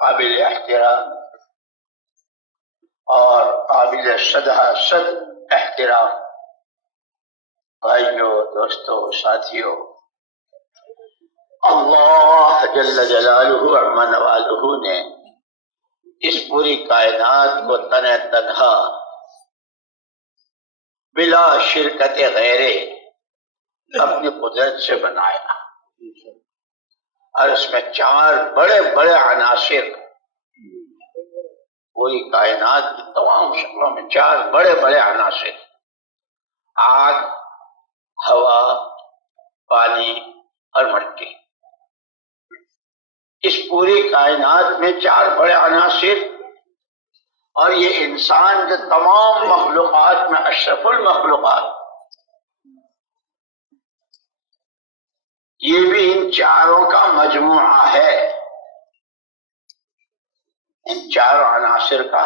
قابل احترام اور قابل صد احترام بھائیوں، دوستوں، ساتھیوں، اللہ جل جلالہ عما نوالہ نے اس پوری کائنات کو تنہا بلا شرکت غیرے اپنی قدرت سے بنایا، اور اس میں 4 بڑے بڑے عناصر، پوری کائنات کی تمام شکلوں میں 4 بڑے بڑے عناصر، آگ، ہوا، پانی اور مٹی، اس پوری کائنات میں 4 بڑے عناصر، اور یہ انسان جو تمام مخلوقات میں اشرف المخلوقات، یہ بھی ان 4 کا مجموعہ ہے، ان 4 عناصر کا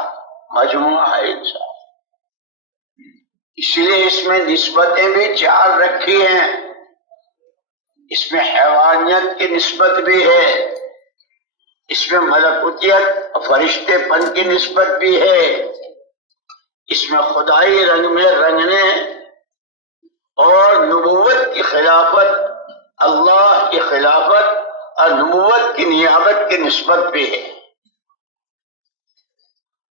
مجموعہ ہے انسان۔ اس لیے اس میں نسبتیں بھی 4 رکھی ہیں، اس میں حیوانیت کی نسبت بھی ہے، اس میں ملکوتیت فرشتے پن کی نسبت بھی ہے، اس میں خدائی رنگ میں رنگنے اور نبوت کی خلافت، اللہ کی خلافت اور نبوت کی نیابت کی نسبت بھی ہے۔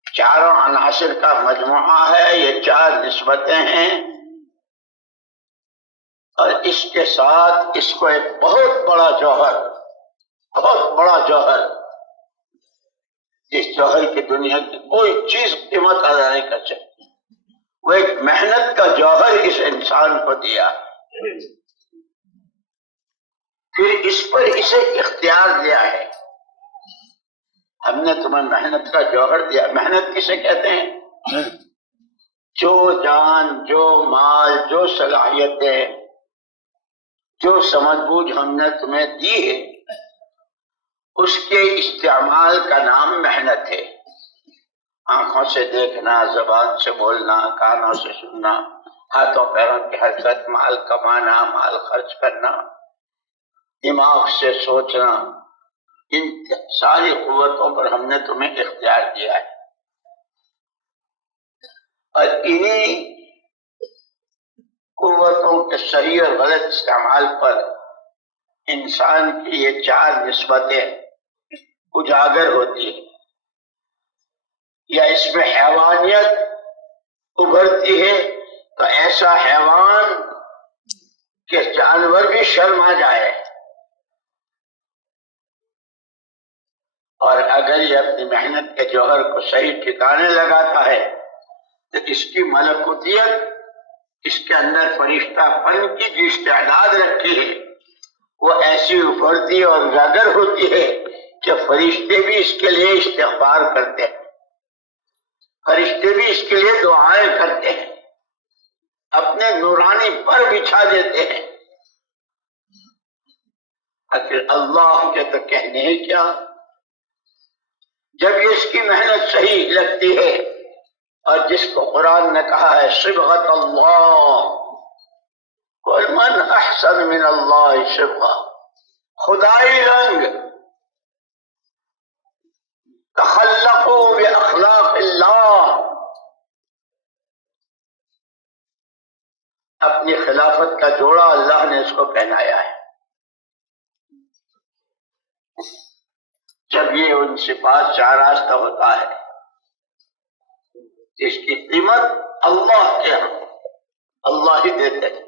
4 عناصر کا مجموعہ ہے، یہ 4 نسبتیں ہیں، اور اس کے ساتھ اس کو ایک بہت بڑا جوہر، جس جوہر کی دنیا کی کوئی چیز قیمت ادا نہیں کر سکتی، وہ ایک محنت کا جوہر اس انسان کو دیا، پھر اس پر اسے اختیار دیا ہے۔ ہم نے تمہیں محنت کا جوہر دیا۔ محنت کسے کہتے ہیں؟ جو جان، جو مال، جو صلاحیتیں، جو سمجھ بوجھ ہم نے تمہیں دی ہے، اس کے استعمال کا نام محنت ہے۔ آنکھوں سے دیکھنا، زبان سے بولنا، کانوں سے سننا، ہاتھوں پیروں کی حرکت، مال کمانا، مال خرچ کرنا، دماغ سے سوچنا، ان ساری قوتوں پر ہم نے تمہیں اختیار دیا ہے، اور انہی قوتوں کے صحیح اور غلط استعمال پر انسان کی یہ 4 نسبتیں اجاگر ہوتی ہے، یا اس میں حیوانیت ابھرتی ہے، تو ایسا حیوان کہ جانور بھی شرما جائے، اور اگر یہ اپنی محنت کے جوہر کو صحیح ٹھکانے لگاتا ہے تو اس کی ملکوتیت، اس کے اندر فرشتہ پن کی جو استعداد رکھی ہے، وہ ایسی ابھرتی اور اجاگر ہوتی ہے کہ فرشتے بھی اس کے لیے استغفار کرتے ہیں، فرشتے بھی اس کے لیے دعائیں کرتے ہیں، اپنے نورانی پر بچھا دیتے ہیں۔ آخر اللہ کے تو کہنے ہیں کیا، جب اس کی محنت صحیح لگتی ہے، اور جس کو قرآن نے کہا ہے صبغۃ اللہ، قل من احسن من اللہ صبغہ، خدائی رنگ، تخلقوا باخلاق اللہ، اپنی خلافت کا جوڑا اللہ نے اس کو پہنایا ہے۔ جب یہ ان صفات سے آراستہ ہوتا ہے، اس کی قیمت اللہ کے ہاں اللہ ہی دیتے ہیں۔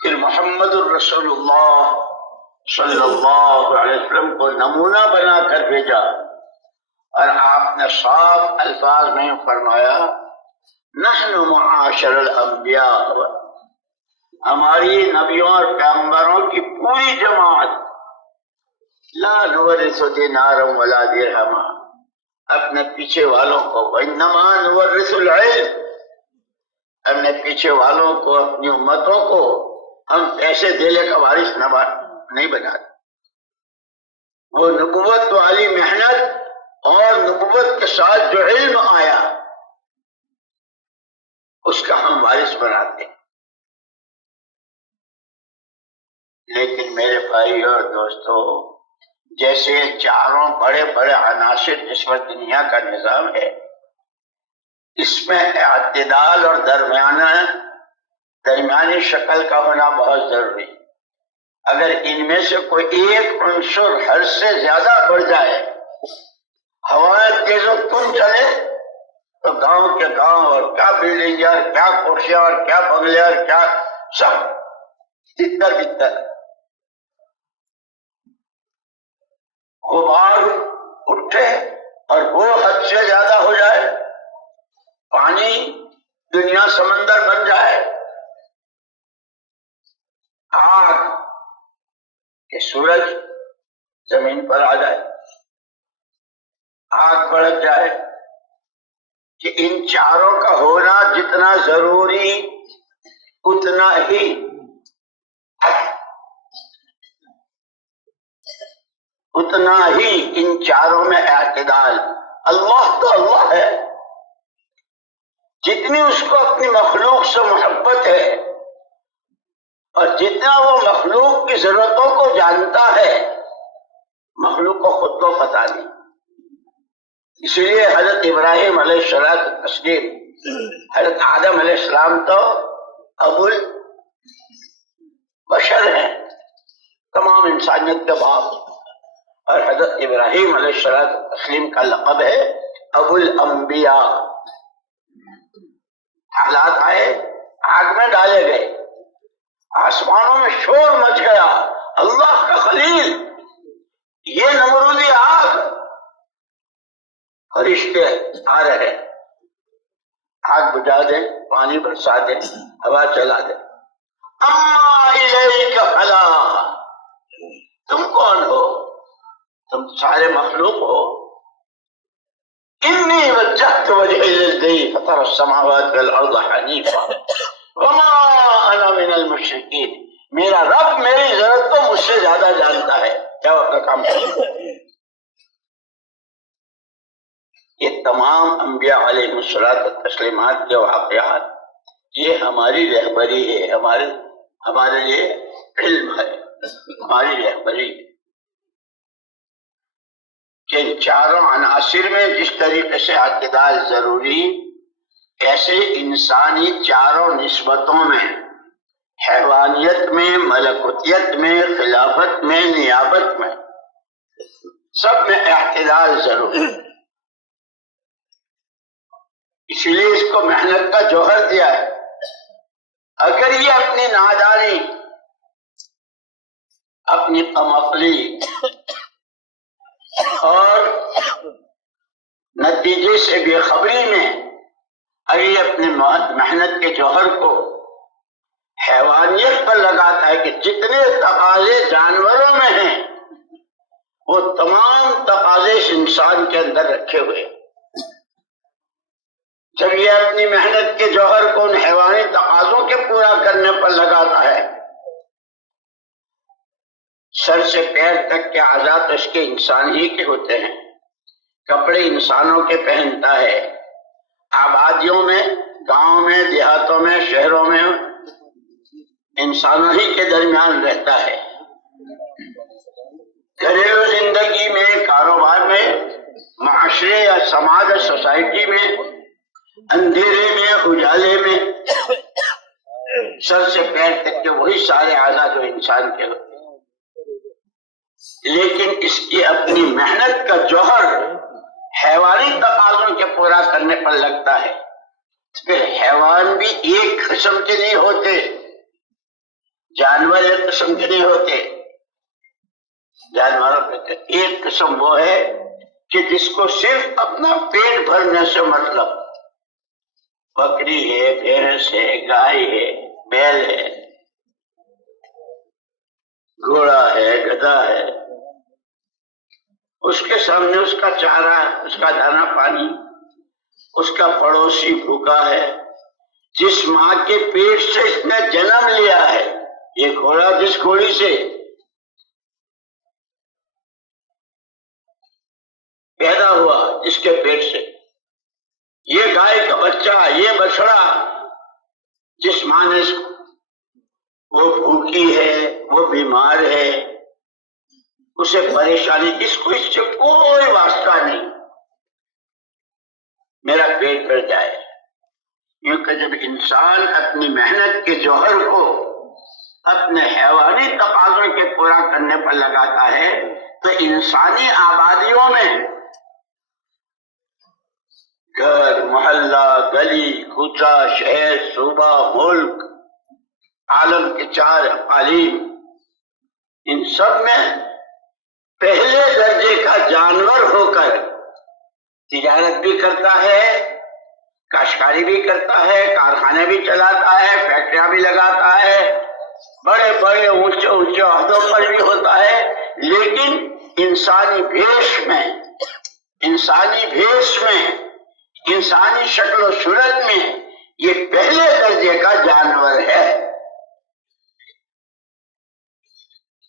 پھر محمد الرسول اللہ صلی اللہ علیہ وسلم کو نمونہ بنا کر بھیجا، اور آپ نے صاف الفاظ میں فرمایا نحن معاشر الانبیاء، ہماری نبیوں اور پیغمبروں کی پوری جماعت لا نورث دینارا ولا درہما، اپنے پیچھے والوں کو وانما نورث العلم، اپنے پیچھے والوں کو، اپنی امتوں کو ہم پیسے دینے کا وارث نہیں بناتے، وہ نبوت والی محنت اور نبوت کے ساتھ جو علم آیا اس کا ہم وارث بناتے ہیں۔ لیکن میرے بھائی اور دوستو، جیسے چاروں بڑے بڑے عناصر اس پر دنیا کا نظام ہے، اس میں اعتدال اور درمیانی شکل کا ہونا بہت ضروری ہے۔ اگر ان میں سے کوئی ایک عنصر حد سے زیادہ بڑھ جائے، ہوائیں تیز و تند چلے، تو گاؤں کے گاؤں اور کیا بلڈنگ اور کیا کوٹھیاں اور کیا بنگلے اور کیا سب تتر بتر، غبار اٹھے اور وہ حد سے زیادہ ہو جائے، پانی دنیا سمندر بن جائے، آگ کہ سورج زمین پر آ جائے، آگ بڑھ جائے، کہ ان چاروں کا ہونا جتنا ضروری اتنا ہی ان چاروں میں اعتدال۔ اللہ تو اللہ ہے، جتنی اس کو اپنی مخلوق سے محبت ہے اور جتنا وہ مخلوق کی ضرورتوں کو جانتا ہے، مخلوق کو خود کو پتہ نہیں۔ اس لیے حضرت ابراہیم علیہ السلام، حضرت آدم علیہ السلام تو ابو البشر ہیں، تمام انسانیت کے باپ، اور حضرت ابراہیم علیہ السلام کا لقب ہے ابو الانبیاء۔ حالات آئے، آگ میں ڈالے گئے، آسمانوں میں شور مچ گیا، اللہ کا خلیل یہ نمرودی آگ، فرشتے آ رہے، آگ بجھا دے، پانی برسا دے، ہوا چلا دے۔ اما الیک فلا، تم کون ہو؟ تم سارے مخلوق ہو۔ انی وجہت وجہی للذی فطر السماوات والارض حنیفا وما انا من المشرکین، میرا رب میری ضرورت کو مجھ سے زیادہ جانتا ہے، کیا وہ اپنا کام کرے۔ یہ تمام انبیاء علیہ السلام کے واقعات، یہ ہماری رہبری ہے، ہمارے لیے علم ہے، ہماری رہبری ہے کہ ان چاروں عناصر میں جس طریقے سے اعتدال ضروری، ایسے انسانی چاروں نسبتوں میں، حیوانیت میں، ملکوتیت میں، خلافت میں، نیابت میں، سب میں اعتدال ضروری۔ اس لیے اس کو محنت کا جوہر دیا ہے۔ اگر یہ اپنی نادانی، اپنی کمعقلی اور نتیجے سے بے خبری میں اگر یہ اپنے محنت کے جوہر کو حیوانیت پر لگاتا ہے کہ جتنے تقاضے جانوروں میں ہیں وہ تمام تقاضے اس انسان کے اندر رکھے ہوئے، جب یہ اپنی محنت کے جوہر کو ان حیوانی تقاضوں کے پورا کرنے پر لگاتا ہے، سر سے پیر تک کے اعضاء تو اس کے انسان ہی کے ہوتے ہیں، کپڑے انسانوں کے پہنتا ہے، آبادیوں میں، گاؤں میں، دیہاتوں میں، شہروں میں انسانوں ہی کے درمیان رہتا ہے، گھریلو زندگی میں، کاروبار میں، معاشرے یا سماج اور سوسائٹی میں، اندھیرے میں، اجالے میں، سر سے پیر تک کے وہی سارے اعضاء جو انسان کے ہوتے ہیں، لیکن اس کی اپنی محنت کا جوہر حیوانی تقاضوں کے پورا کرنے پر لگتا ہے۔ پھر حیوان بھی ایک قسم کے نہیں ہوتے، جانور ایک قسم کے نہیں ہوتے، جانوروں پہ ایک قسم وہ ہے کہ جس کو صرف اپنا پیٹ بھرنے سے مطلب، بکری ہے، بھینس ہے، گائے ہے، بیل ہے، گھوڑا ہے، گدھا ہے، اس کے سامنے اس کا چارہ، اس کا دانا پانی، اس کا پڑوسی بھوکا ہے، جس ماں کے پیٹ سے اس نے جنم لیا ہے، یہ گھوڑا جس گھوڑی سے پیدا ہوا، جس کے پیٹ سے، یہ گائے کا بچہ، یہ بچڑا جس ماں نے وہ بھوکی ہے، وہ بیمار ہے، اسے پریشانی، اس کو اس سے کوئی واسطہ نہیں میرا پیٹ بھر جائے. کیونکہ جب انسان اپنی محنت کے جوہر کو اپنے حیوانی تقاضوں کے پورا کرنے پر لگاتا ہے تو انسانی آبادیوں میں گھر، محلہ، گلی، کوچہ، شہر، صوبہ، ملک، عالم کے 4 اقالیم، ان سب میں پہلے درجے کا جانور ہو کر تجارت بھی کرتا ہے، کاشتکاری بھی کرتا ہے، کارخانے بھی چلاتا ہے، فیکٹریاں بھی لگاتا ہے، بڑے بڑے اونچے اونچے عہدوں پر بھی ہوتا ہے، لیکن انسانی بھیش میں، انسانی شکل و صورت میں یہ پہلے درجے کا جانور ہے.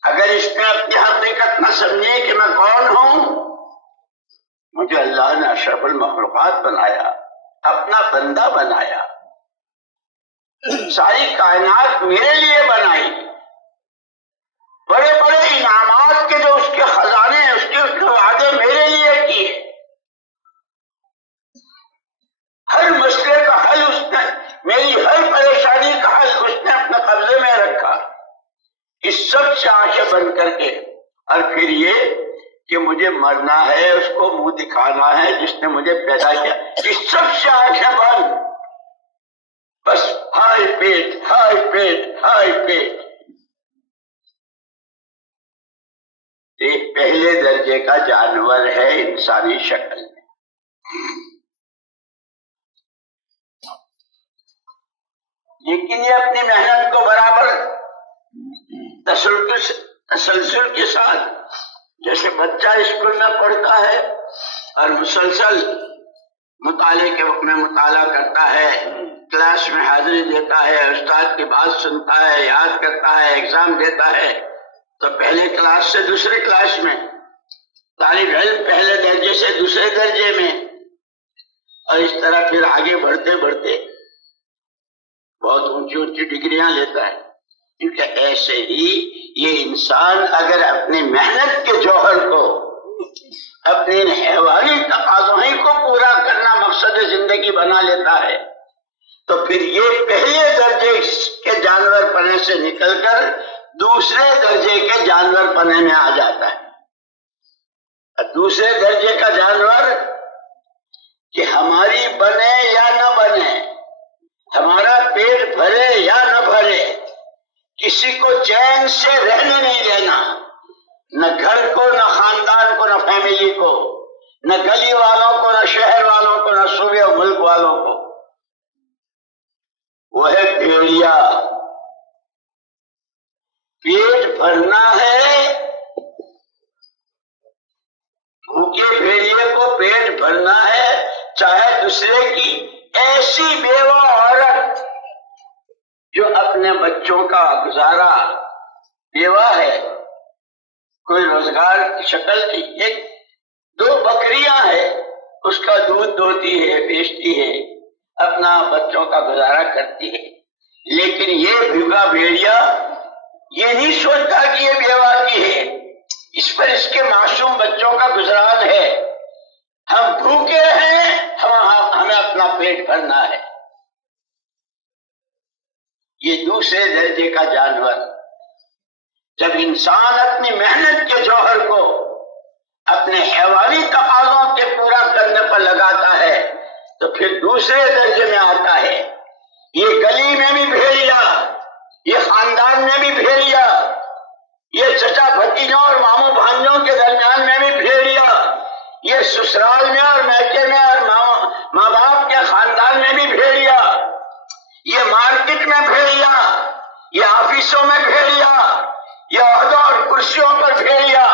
اگر اس میں اپنی حقیقت نہ سمجھے کہ میں کون ہوں، مجھے اللہ نے اشرف المخلوقات بنایا، اپنا بندہ بنایا، ساری کائنات میرے لیے بنائی، بڑے بڑے انعامات کے جو اس کے خزانے ہیں، اس کے وعدے میرے لیے کیے، ہر مسئلے کا حل اس نے، میری ہر پریشانی کا حل اس نے اپنے قبضے میں رکھا. اس سب سے آنکھیں بند کر کے، اور پھر یہ کہ مجھے مرنا ہے، اس کو منہ دکھانا ہے جس نے مجھے پیدا کیا، اس سب سے آنکھیں بند، بس ہائے پیٹ، ہائے پیٹ، ہائے پیٹ. ایک پہلے درجے کا جانور ہے انسانی شکل میں. لیکن یہ اپنی محنت کو برابر تسلسل کے ساتھ، جیسے بچہ اسکول میں پڑھتا ہے اور مسلسل مطالعے کے وقت میں مطالعہ کرتا ہے، کلاس میں حاضری دیتا ہے، استاد کی بات سنتا ہے، یاد کرتا ہے، ایگزام دیتا ہے، تو پہلے کلاس سے دوسرے کلاس میں، طالب علم پہلے درجے سے دوسرے درجے میں، اور اس طرح پھر آگے بڑھتے بڑھتے بہت اونچی اونچی ڈگریاں لیتا ہے. کیونکہ ایسے ہی یہ انسان اگر اپنی محنت کے جوہر کو، اپنے حیوانی تقاضوں ہی کو پورا کرنا مقصد زندگی بنا لیتا ہے تو پھر یہ پہلے درجے کے جانور پنے سے نکل کر دوسرے درجے کے جانور پنے میں آ جاتا ہے. دوسرے درجے کا جانور کہ ہماری بنے یا نہ بنے، ہمارا پیٹ بھرے یا نہ بھرے، کسی کو چین سے رہنے نہیں دینا، نہ گھر کو، نہ خاندان کو، نہ فیملی کو، نہ گلی والوں کو، نہ شہر والوں کو، نہ صوبے و ملک والوں کو. وہ ہے بھیڑیا. پیٹ بھرنا ہے، بھوکے بھیڑیے کو پیٹ بھرنا ہے، چاہے دوسرے کی ایسی بیوہ عورت جو اپنے بچوں کا گزارا، بیوہ ہے، کوئی روزگار کی شکل کی، 1-2 بکریاں ہیں، اس کا دودھ دوہتی ہے، بیچتی ہے، اپنا بچوں کا گزارا کرتی ہے. لیکن یہ بھوکا بھیڑیا یہ نہیں سوچتا کہ یہ بیوہ کی ہے، اس پر اس کے معصوم بچوں کا گزران ہے. ہم بھوکے ہیں، ہمیں اپنا پیٹ بھرنا ہے. یہ دوسرے درجے کا جانور. جب انسان اپنی محنت کے جوہر کو اپنے حیوانی تقاضوں کے پورا کرنے پر لگاتا ہے تو پھر دوسرے درجے میں آتا ہے. یہ گلی میں بھی بھیڑیا، یہ خاندان میں بھی بھیڑیا، یہ چچا بھتیجوں اور ماموں بھانجوں کے درمیان میں بھی بھیڑیا، یہ سسرال میں اور میکے میں اور ماں باپ کے خاندان میں بھی بھیڑیا، یہ مارکیٹ میں بھیڑیا، یہ آفیسوں میں بھیڑیا، یہ عہدوں اور کرسیوں پر بھیڑیا.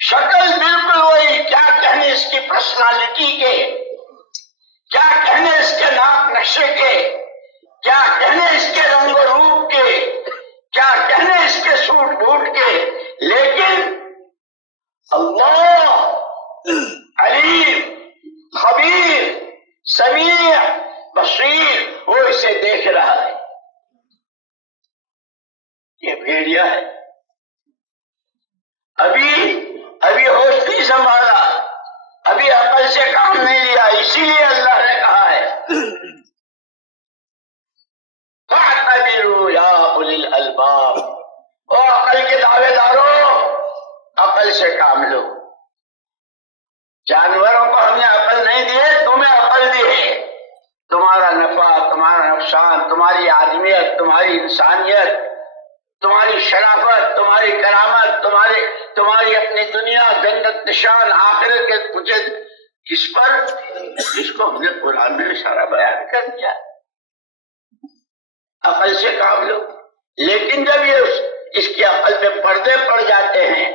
شکل بالکل وہی، کیا کہنے اس کی پرسنالٹی کے، کیا کہنے اس کے ناک نقشے کے، کیا کہنے اس کے رنگ و روپ کے، کیا کہنے اس کے سوٹ بوٹ کے، لیکن اللہ علیم، خبیر، سمیع، بصیر وہ اسے دیکھ رہا ہے. سے کام نہیں لیا، اسی لیے اللہ نے کہا ہے فَاعْتَبِرُوا يَا أُولِي الْأَلْبَابِ، او عقل کے دعوے داروں، عقل سے کام لو۔ جانوروں کو ہم نے عقل نہیں دی ہے، تمہیں عقل دی ہے۔ تمہارا نفع، تمہارا نقصان، تمہاری آدمیت، تمہاری انسانیت، تمہاری شرافت، تمہاری کرامت، تمہاری اپنی دنیا، جنت نشان، آخرت کے مجھے کس پر، جس کو ہم نے قرآن میں اشارہ بیان کر دیا۔ عقل سے کام لو، لیکن جب یہ اس کی عقل پہ پردے پڑ جاتے ہیں،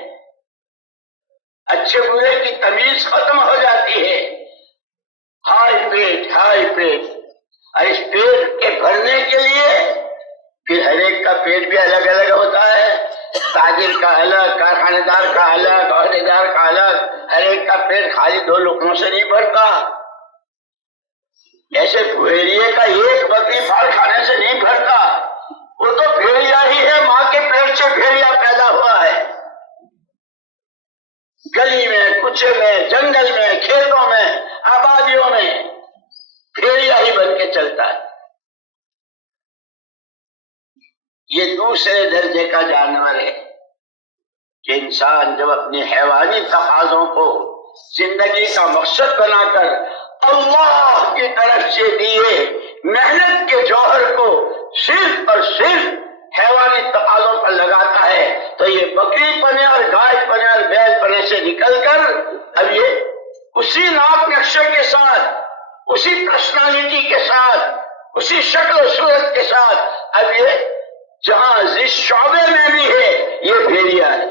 اچھے برے کی تمیز ختم ہو جاتی ہے، ہائی پیٹ، اور اس پیٹ کے بھرنے کے لیے پھر ہر ایک کا پیٹ بھی الگ الگ ہوتا ہے، تاجر کا الگ، کارخانے دار کا الگ، عہدیدار کا الگ، ہر ایک کا پیٹ خالی 2 لقموں سے نہیں بھرتا۔ ایسے بھیڑیے کا ایک بکری پھال کھانے سے نہیں بھرتا، وہ تو بھیڑیا ہی ہے، ماں کے پیٹ سے بھیڑیا پیدا ہوا ہے۔ گلی میں، کوچے میں، جنگل میں، کھیتوں میں، آبادیوں میں بھیڑیا ہی بن کے چلتا ہے۔ یہ دوسرے درجے کا جانور ہے کہ انسان جب اپنی حیوانی تقاضوں کو زندگی کا مقصد بنا کر اللہ کی طرف سے دیے محنت کے جوہر کو صرف اور صرف حیوانی تقاضوں پر لگاتا ہے، تو یہ بکری پنے اور گائے پنے اور بیل پنے سے نکل کر اب یہ اسی ناپ نقشے کے ساتھ، اسی پرسنالٹی کے ساتھ، اسی شکل و صورت کے ساتھ اب یہ جہاں جس شعبے میں بھی ہے یہ بھیڑیا ہے۔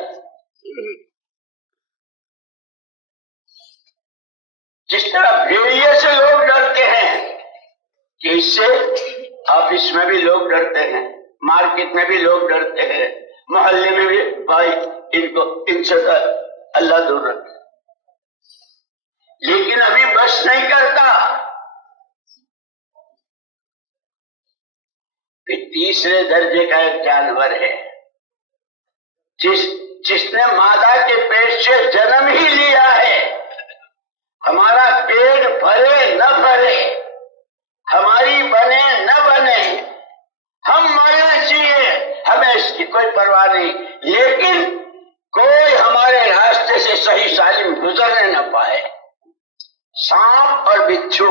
جس طرح بھیڑیے سے لوگ ڈرتے ہیں کہ اس سے آفس میں بھی لوگ ڈرتے ہیں، مارکیٹ میں بھی لوگ ڈرتے ہیں، محلے میں بھی، بھائی ان سے اللہ دور رکھے، لیکن ابھی بس نہیں کرتا۔ پھر تیسرے درجے کا ایک جانور ہے جس نے مادہ کے پیٹ سے جنم ہی لیا ہے۔ ہمارا پیٹ بھرے نہ بھرے، ہماری بنے نہ بنے، ہم مرنا چاہیے، ہمیں اس کی کوئی پرواہ نہیں، لیکن کوئی ہمارے راستے سے صحیح سالم گزرنے نہ پائے۔ سانپ اور بچھو،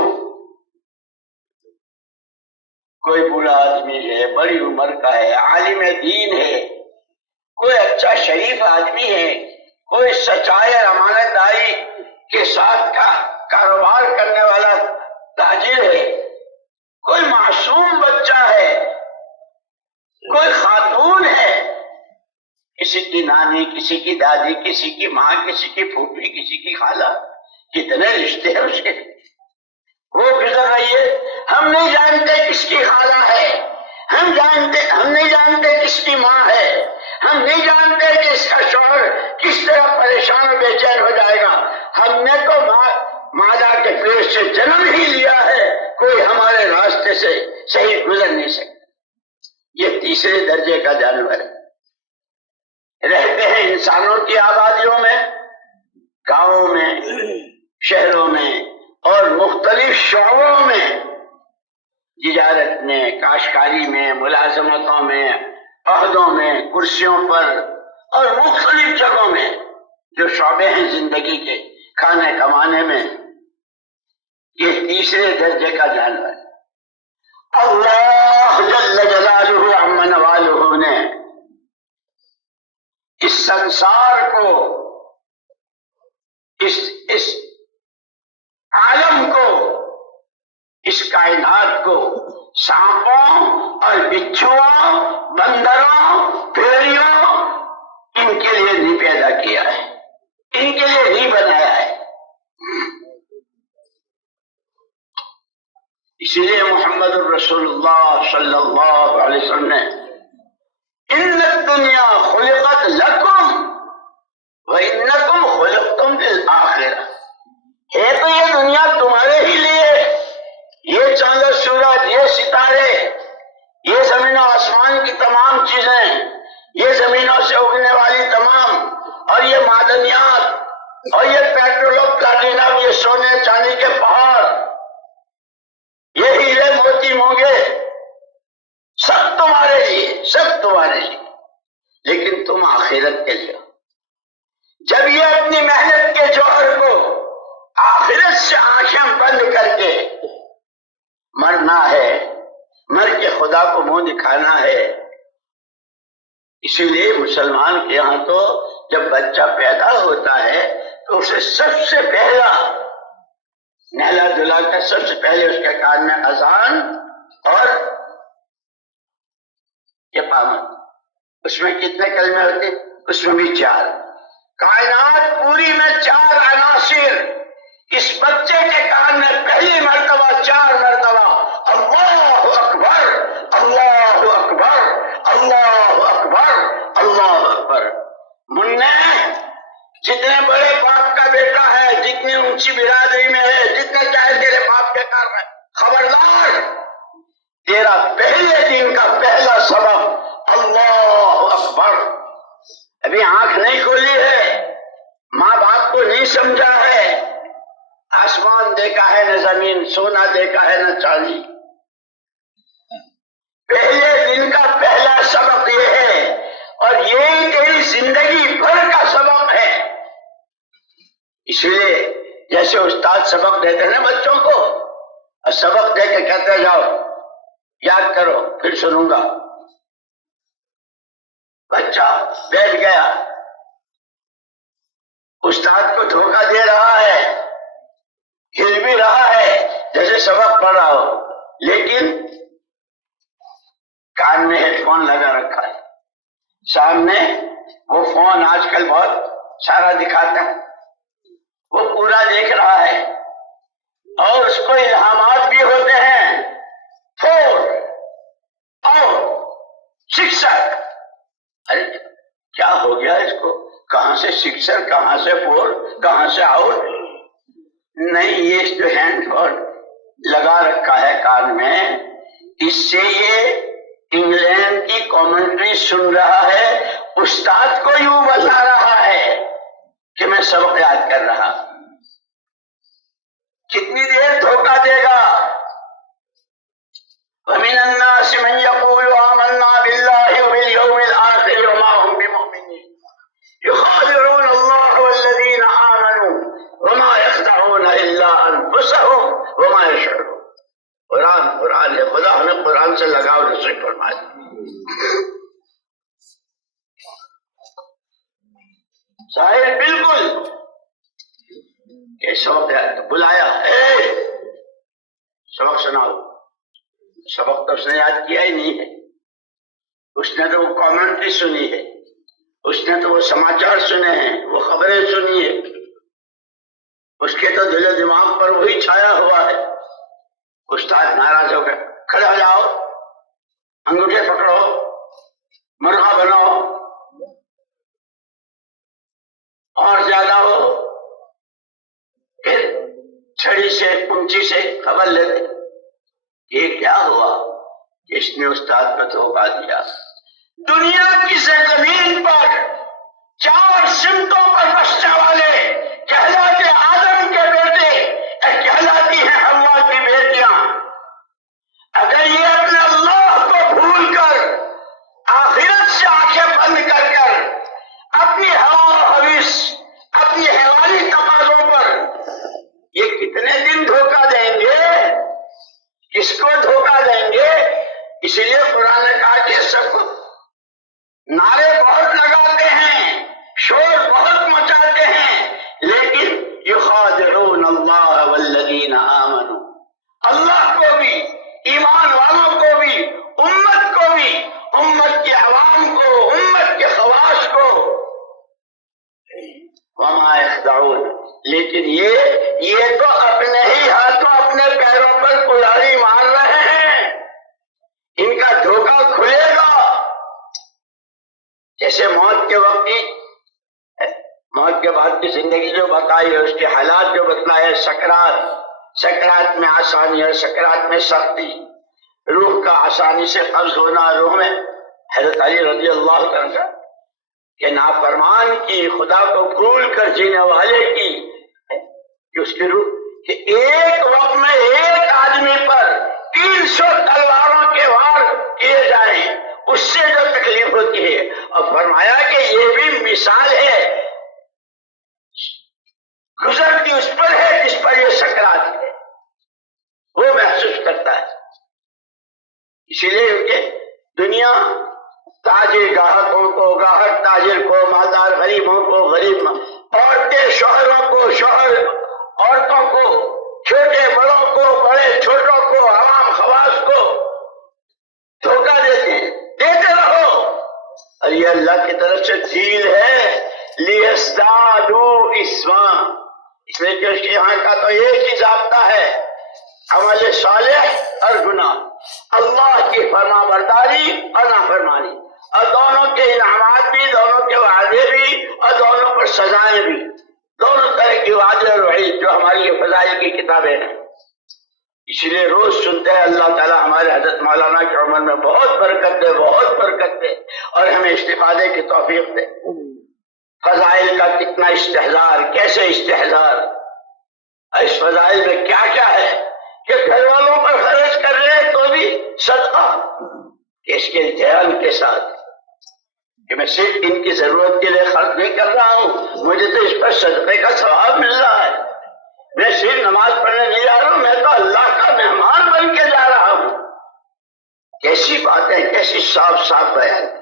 کوئی بوڑھا آدمی ہے، بڑی عمر کا ہے، عالم دین ہے، کوئی اچھا شریف آدمی ہے، کوئی سچائی اور امانت داری کے ساتھ کا کاروبار کرنے والا تاجر ہے، کوئی معصوم بچہ ہے، کوئی خاتون ہے، کسی کی نانی، کسی کی دادی، کسی کی ماں، کسی کی پھوپھی، کسی کی خالہ، کتنے رشتے ہیں اس کے، وہ گزر رہی ہے، ہم نہیں جانتے کس کی خالہ ہے، ہم نہیں جانتے کس کی ماں ہے، ہم نہیں جانتے کہ اس کا شوہر کس طرح پریشان اور بے چین ہو جائے گا۔ ہم نے تو مادا کے پیٹ سے جنم ہی لیا ہے، کوئی ہمارے راستے سے صحیح گزر نہیں سکتا۔ یہ تیسرے درجے کا جانور ہے۔ رہتے ہیں انسانوں کی آبادیوں میں، گاؤں میں، شہروں میں اور مختلف شعبوں میں، تجارت میں، کاشتکاری میں، ملازمتوں میں، عہدوں میں، کرسیوں پر اور مختلف جگہوں میں جو شعبے ہیں زندگی کے، کھانے کمانے میں، یہ تیسرے درجے کا جانور ہے۔ اللہ جل جلالہ عم نوالہ نے اس سنسار کو، اس عالم کو، اس کائنات کو سانپوں اور بچھوؤں، بندروں، بھیڑیوں، ان کے لیے نہیں پیدا کیا ہے، ان کے لیے نہیں بنایا ہے۔ اسی لیے محمد الرسول اللہ صلی اللہ علیہ وسلم نے ان الدنیا خلقت لکم وانکم خلقتم للآخرہ، ہے تو یہ دنیا تمہارے ہی لیے، یہ چاند و سورج، یہ ستارے، یہ زمین و آسمان کی تمام چیزیں، یہ زمینوں سے اگنے والی تمام اور یہ معدنیات، اور یہ پیٹرول اور پلاٹینم، یہ سونے چاندی کے پہاڑ، یہ ہیرے موتی مونگے، سب تمہارے لیے، سب تمہارے لیے، لیکن تم آخرت کے لیے۔ جب یہ اپنی محنت کے جوہر کو آخرت سے آنکھیں بند کر کے مرنا ہے، مر کے خدا کو منہ دکھانا ہے، اسی لیے مسلمان کے یہاں تو جب بچہ پیدا ہوتا ہے تو اسے سب سے پہلا نہلا دھلا کر سب سے پہلے اس کے کان میں اذان اور اقامت۔ اس میں کتنے کلمے ہوتے؟ اس میں بھی 4۔ کائنات پوری میں 4 عناصر، اس بچے کے کان میں پہلی مرتبہ 4 مرتبہ اللہ اکبر، اللہ اکبر، اللہ اکبر، اللہ اکبر۔ منع جتنے بڑے باپ کا بیٹا ہے، جتنی اونچی برادری میں ہے، جتنے چاہے تیرے باپ کے کار میں، خبردار، تیرا پہلے دن کا پہلا سبق اللہ اکبر۔ ابھی آنکھ نہیں کھولی ہے، ماں باپ کو نہیں سمجھا ہے، آسمان دیکھا ہے نہ زمین، سونا دیکھا ہے نہ چاندی، پہلے دن کا پہلا سبق یہ ہے، اور یہی تیری زندگی بھر کا سبق ہے۔ اس لیے جیسے استاد سبق دیتے ہیں نا بچوں کو، اور سبق دے کے کہتے جاؤ یاد کرو پھر سنوں گا، بچہ بیٹھ گیا، استاد کو دھوکہ دے رہا ہے، ہل بھی رہا ہے جیسے سبق پڑھ رہا ہو، لیکن کان میں ہیڈ فون لگا رکھا ہے، سامنے وہ فون آج کل بہت سارا دکھاتا ہے، وہ پورا دیکھ رہا ہے، اور اس کو الہامات بھی ہوتے ہیں، 4 اور 6۔ ارے کیا ہو گیا اس کو؟ کہاں سے 6، کہاں سے 4، کہاں سے آؤٹ؟ نہیں، یہ جو ہینڈ فون لگا رکھا ہے کان میں، اس سے یہ انگلینڈ کی کامنٹری سن رہا ہے، استاد کو یوں بتا رہا ہے کہ میں سبق یاد کر رہا۔ کتنی دیر دھوکہ دے گا؟ وَمِنَ النَّاسِ مَن يَقُولُ آمَنَّا بِاللَّهِ وَبِالْيَوْمِ الْآخِرِ وَمَا هُم بِمُؤْمِنِينَ يُخَادِعُونَ اللَّهَ وَالَّذِينَ آمَنُوا وَمَا يَخْدَعُونَ إِلَّا أَنفُسَهُمْ وَمَا يَشْعُرُونَ۔ قرآن ہے، خدا ہمیں قرآن سے لگاؤ نصیب فرمائے۔ ظاہر بالکل کہ سبق بلایا، سبق سناؤ، سبق تو اس نے یاد کیا ہی نہیں ہے، اس نے تو وہ کامنٹری سنی ہے، اس نے تو وہ سماچار سنے ہیں، وہ خبریں سنی ہے، اس کے تو دل و دماغ پر وہی چھایا ہوا ہے۔ استاد ناراض ہو گئے، کھڑے ہو جاؤ، انگوٹھے پکڑو، مرغا بناؤ، اور زیادہ ہو پھر چھڑی سے پنچی سے خبر لیتے۔ یہ کیا ہوا؟ اس نے استاد کو دھوکہ دیا۔ دنیا کی سرزمین پر 4 سمتوں پر بسنے والے کہلاتے آدم کے بیٹے، کہلاتی ہیں حوا کی بیٹیاں، اگر یہ اپنے اللہ کو بھول کر آخرت سے آنکھیں بند کر کر اپنی ہوا و حویث، اپنی حیوانی تقاضوں پر یہ کتنے دن دھوکہ دیں گے؟ کس کو دھوکہ دیں گے؟ اسی لیے قرآن نے کہا کہ سب نعرے بہت لگاتے ہیں، شور بہت مچاتے ہیں، لیکن یخادعون اللہ والذین آمنوا، اللہ کو بھی، ایمان والوں کو بھی، امت کو بھی، امت کے عوام کو، امت کے خواص کو، وما یخدعون، لیکن یہ تو اپنے ہی ہاتھوں اپنے پیروں پر کلاڑی مار رہے ہیں، ان کا دھوکہ کھلے گا۔ جیسے موت کے بعد کی زندگی جو بتائی ہے، اس کے حالات جو بتلائے، سکرات میں آسانی اور سکرات میں سختی، روح کا آسانی سے قبض ہونا، روح میں حضرت علی رضی اللہ عنہ کہ نافرمان کی، خدا کو بھول کر جینے والے کی اس کی روح کہ ایک وقت میں ایک آدمی پر 300 تلواروں کے وار کیے جائیں، اس سے جو تکلیف ہوتی ہے. اور فرمایا کہ یہ بھی مثال ہے گزرتی اس پر ہے جس پر یہ سکرات ہے، وہ محسوس کرتا ہے. اسی لیے کہ دنیا تاجر گاہکوں کو، گاہک تاجر کو، مالدار غریبوں کو، غریب عورتیں شوہروں کو، شوہر عورتوں کو، چھوٹے بڑوں کو، بڑے چھوٹوں کو، عوام خواص کو دھوکہ دیتے ہیں. دیتے رہو. اور یہ اللہ کی طرف سے ڈیل ہے لِيَزْدَادُوا إِثْمًا. اس لیے کہ اس کے یہاں کا تو ایک ہی ضابطہ ہے، عمل صالح اور گناہ، اللہ کی فرما برداری اور نافرمانی، اور دونوں کے انعامات بھی، دونوں کے وعدے بھی، اور دونوں پر سزائیں بھی، دونوں طرح کی وعدے اور وعید جو ہماری یہ فضائل کی کتابیں ہیں. اس لیے روز سنتے ہیں اللہ تعالیٰ ہمارے حضرت مولانا کے عمر میں بہت برکت دے، بہت برکت دے، اور ہمیں استفادے کی توفیق دے. فضائل کا کتنا استحضار، کیسے استحضار. اس فضائل میں کیا کیا ہے کہ گھر والوں پر خرچ کر رہے ہیں تو بھی صدقہ، کہ اس کے دھیان کے ساتھ کہ میں صرف ان کی ضرورت کے لیے خرچ نہیں کر رہا ہوں، مجھے تو اس پر صدقے کا ثواب مل رہا ہے. میں صرف نماز پڑھنے نہیں جا رہا ہوں، میں تو اللہ کا مہمان بن کے جا رہا ہوں. کیسی باتیں، کیسی صاف صاف بیان.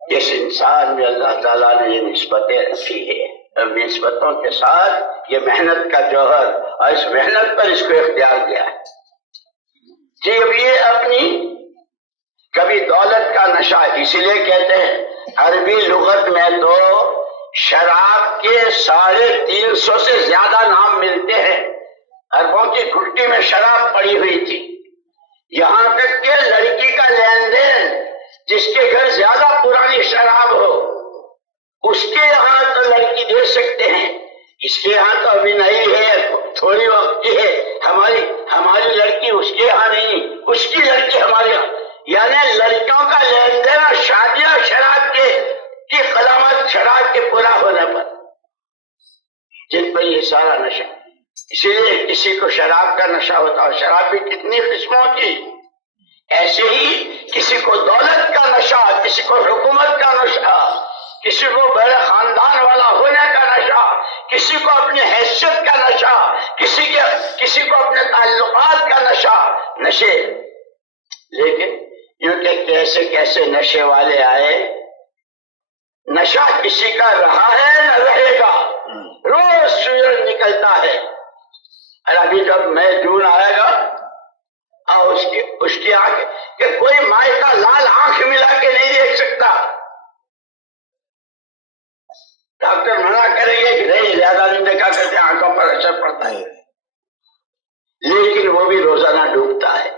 جس انسان میں اللہ تعالیٰ نے یہ نسبتیں رکھی ہے، اب نسبتوں کے ساتھ یہ محنت کا جوہر، اور اس محنت پر اس کو اختیار کیا ہے. جی اب یہ اپنی کبھی دولت کا نشہ، اسی لیے کہتے ہیں عربی لغت میں تو شراب کے 350 سے زیادہ نام ملتے ہیں. عربوں کی گھٹی میں شراب پڑی ہوئی تھی، یہاں تک کہ لڑکی کا لین دین جس کے گھر زیادہ پرانی شراب ہو اس کے یہاں تو لڑکی دے سکتے ہیں، اس کے یہاں تو ابھی نہیں ہے، تھوڑی وقت کی ہے. ہماری لڑکی اس کے یہاں نہیں، اس کی لڑکی ہمارے یہاں. یعنی لڑکیوں کا لین دین اور شادیاں شراب کی قدامت، شراب کے پورا ہونے پر، جن پر یہ سارا نشہ. اسی لیے کسی کو شراب کا نشہ ہوتا ہے. شراب بھی کتنی قسموں کی. ایسے ہی کسی کو دولت کا نشہ، کسی کو حکومت کا نشہ، کسی کو بڑے خاندان والا ہونے کا نشہ، کسی کو اپنی حیثیت کا نشہ، کسی کو اپنے تعلقات کا نشہ. نشے، لیکن یوں کہ کیسے کیسے نشے والے آئے. نشہ کسی کا رہا ہے نہ رہے گا، روز سورج نکلتا ہے. اور ابھی جب میں جون آئے گا اور اس کی آنکھ کہ کوئی مائع کا لال آنکھ ملا کے نہیں دیکھ سکتا. ڈاکٹر منع کریں گے کہ نہیں زیادہ نہیں دیکھا کرتے، آنکھوں پر اثر پڑتا ہے. لیکن وہ بھی روزانہ ڈوبتا ہے.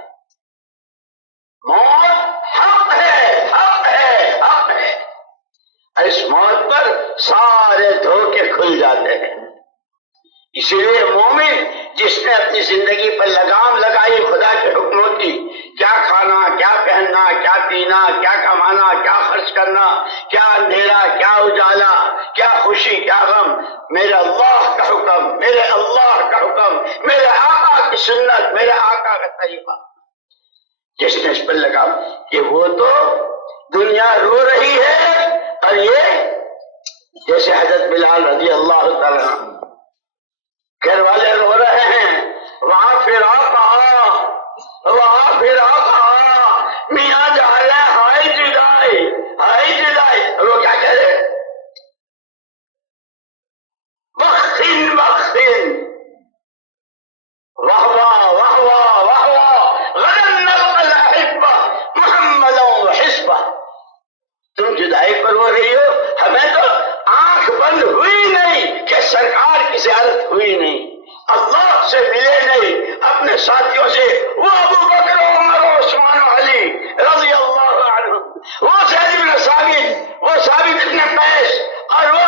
موت حق ہے، حق ہے، حق ہے. اس موت پر سارے دھوکے کھل جاتے ہیں. اسی لیے مومن جس نے اپنی زندگی پر لگام لگائی خدا کے حکموں کی، کیا کھانا، کیا پہننا، کیا پینا، کیا کمانا، کیا خرچ کرنا، کیا اندھیرا، کیا اجالا، کیا خوشی، کیا غم، میرے اللہ کا حکم، میرے اللہ کا حکم، میرے آقا کی سنت، میرے آقا کا طریقہ. جس نے اس پر لگا کہ وہ تو دنیا رو رہی ہے، اور یہ جیسے حضرت بلال رضی اللہ تعالیٰ گھر والے رو رہے ہیں، وہاں فراق آ، وہاں فراق آ، میاں جا رہے ہیں، ہائی جدائی، ہائی جدائی. وہ کیا کہہ رہے ہیں؟ بخن بخن، واہ واہ واہ واہ واہ واہ، غدن نلقى الأحبة محمدا وحزبه. تم جدائی پر رو رہی ہو، ہمیں تو آنکھ بند ہوئی نہیں کہ سرکار کی زیارت ہوئی نہیں، اللہ سے ملے نہیں، اپنے ساتھیوں سے، وہ ابو بکر و عمر و عثمان و علی رضی اللہ عنہ، وہ زید بن ثابت، وہ ثابت بن قیس، اور وہ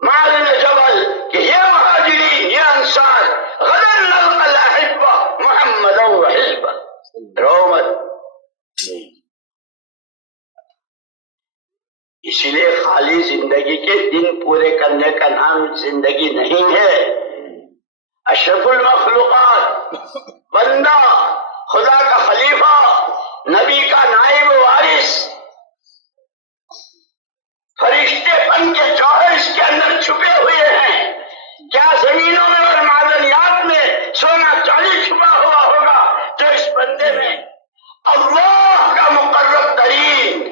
معاذ بن جبل، کہ یہ مہاجرین، یہ انصار، غدن نلقى الأحبة محمدا وحزبه. رو مت. اسی لیے خالی زندگی کے دن پورے کرنے کا نام زندگی نہیں ہے. اشرف المخلوقات، بندہ، خدا کا خلیفہ، نبی کا نائب وارث، فرشتے پن کے جوہر اس کے اندر چھپے ہوئے ہیں. کیا زمینوں میں اور معدنیات میں سونا چاندی چھپا ہوا ہوگا جو اس بندے میں اللہ کا مقرب ترین،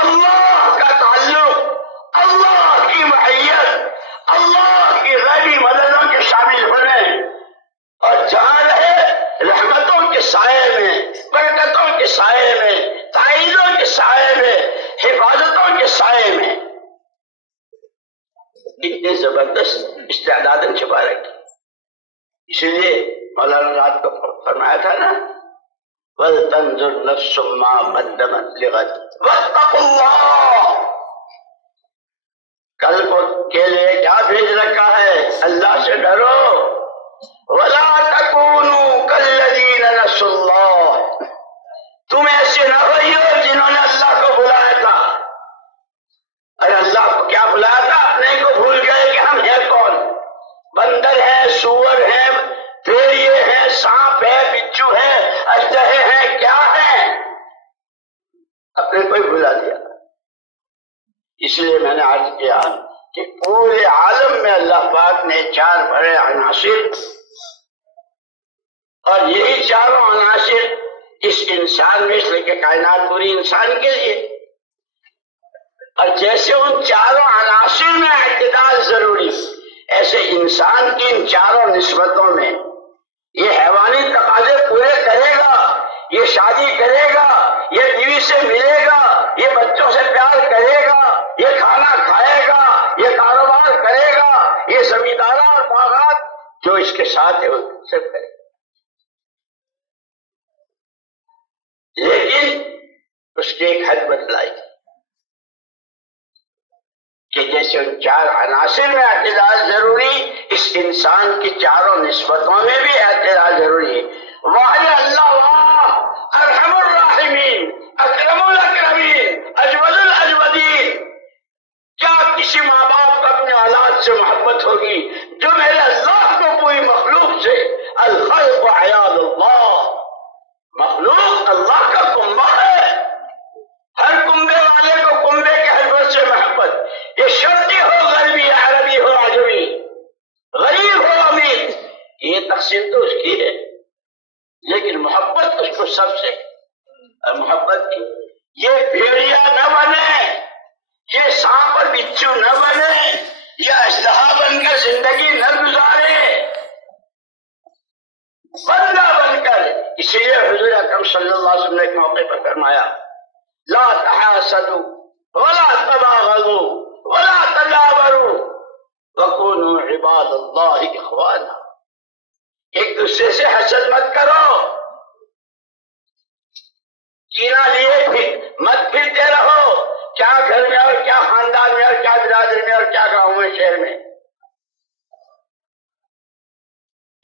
اللہ کا تعلق، اللہ کی معیت، اللہ کی غیبی مددوں کے شامل ہونے اور جہاں رہے رحمتوں کے سائے میں، برکتوں کے سائے میں، تائیدوں کے سائے میں، حفاظتوں کے سائے میں. اتنے زبردست استعداد چھپا رکھی. اسی لیے مولانا رات کو فرمایا تھا نا، وَلْتَنْظُرْ نَفْسٌ مَّا قَدَّمَتْ لِغَدٍ وَاتَّقُوا اللَّهَ. کل کو کے لیے کیا بھیج رکھا ہے، اللہ سے ڈرو. وَلَا تَكُونُوا كَالَّذِينَ نَسُوا اللَّهَ. تم ایسے نہ ہوئیو جنہوں نے اللہ کو بلایا تھا. اور اللہ کو کیا بلایا تھا؟ اپنے کو بھول گئے کہ ہم ہیں کون. بندر ہیں، سور ہیں، بھیڑیے ہیں، سانپ ہے، بچھو ہے، اژدہے ہیں، کیا ہیں، اپنے کو ہی بھلا دیا. اس لیے میں نے عرض کیا کہ پورے عالم میں اللہ پاک نے 4 بڑے عناصر، اور یہی چاروں عناصر اس انسان میں، اس لیے کہ کائنات پوری انسان کے لیے. اور جیسے ان چاروں عناصر میں اعتدال ضروری، ایسے انسان کی ان چاروں نسبتوں میں یہ حیوانی تقاضے پورے کرے گا، یہ شادی کرے گا، یہ بیوی سے ملے گا، یہ بچوں سے پیار کرے گا، یہ کھانا کھائے گا، یہ کاروبار کرے گا، یہ زمیندارہ اور باغات جو اس کے ساتھ ہے وہ سب کرے گا. لیکن اس کی ایک حد بتلائی کہ جیسے ان 4 عناصر میں اعتدال ضروری، اس انسان کی چاروں نسبتوں میں بھی اعتدال ضروری ہے. واحد اللہ واہ، ارحم الراحمین، اکرم الاکرمین، اجود الاجودین. کیا کسی ماں باپ کو اپنے اولاد سے محبت ہوگی جو میرے اللہ کو پوری مخلوق سے؟ الخلق عیال اللہ، مخلوق اللہ کا کنبہ ہے. ہر کنبے والے کو کنبے کے حضرت سے محبت، یہ شرطی ہو غربی، عربی ہو عجمی، غریب ہو امیر، یہ تقسیم تو اس کی ہے. لیکن محبت اس کو سب سے، محبت کی. یہ بھیڑیا نہ بنے، یہ سانپ اور بچھو نہ بنے، یہ اژدہا بن کر زندگی نہ گزارے، بندہ بن کر. اسی لیے حضور اکرم صلی اللہ علیہ وسلم نے ایک موقع پر فرمایا، لا تحاسدوا ولا تباغضوا ولا تدابروا وكونوا عباد اللہ اخوانا. ایک دوسرے سے حسد مت کرو، کینہ لیے مت پھرتے رہو، کیا گھر میں اور کیا خاندان میں اور کیا برادری میں اور کیا گاؤں میں، شہر میں.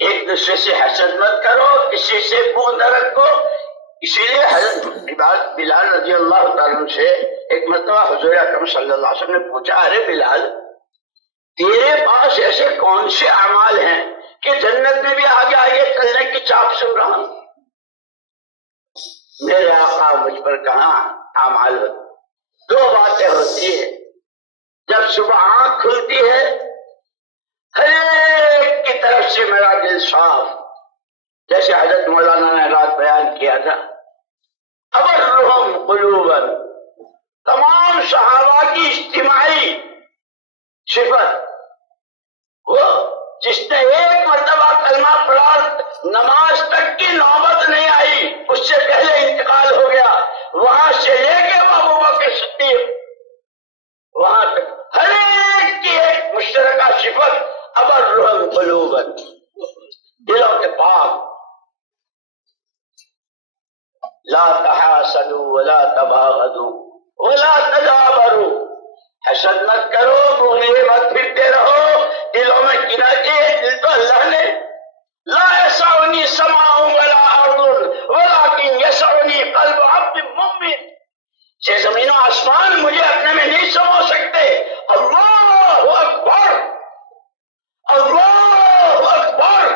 ایک دوسرے سے حسد مت کرو، کسی سے بغض نہ رکھو. اسی لیے حضرت بلال رضی اللہ تعالیٰ عنہ سے ایک مرتبہ حضور اکرم صلی اللہ علیہ وسلم نے پوچھا، ارے بلال، تیرے پاس ایسے کون سے اعمال ہیں کہ جنت میں بھی آگے آگے چلنے کی چاپ سن رہا ہوں؟ میرے آقا مجھ پر کہاں اعمال ہوتے؟ 2 باتیں ہوتی ہیں. جب صبح آنکھ کھلتی ہے، ہر ایک کی طرف سے میرا دل صاف، جیسے حضرت مولانا نے رات بیان کیا تھا، ابرہم قلوبا، تمام صحابہ کی اجتماعی صفت. وہ جس نے ایک مرتبہ کلمہ پڑھا، نماز تک کی نوبت نہیں آئی، اس سے پہلے انتقال ہو گیا، وہاں سے لے کے ابوبکر صدیق وہاں تک ہر ایک کی ایک مشترکہ صفت، ابرہم قلوبا، دلوں کے پاک. لا تحاسدوا ولا تباغضوا ولا تدابروا، حسد مت کرو، بغض مت پھرتے رہو، دلوں میں کینہ کے. دل تو اللہ نے، لا يسعني سماء ولا ارض ولكن يسعني قلب عبد مؤمن. 6 زمینوں آسمان مجھے اپنے میں نہیں سمو سکتے. اللہ اکبر، اللہ اکبر.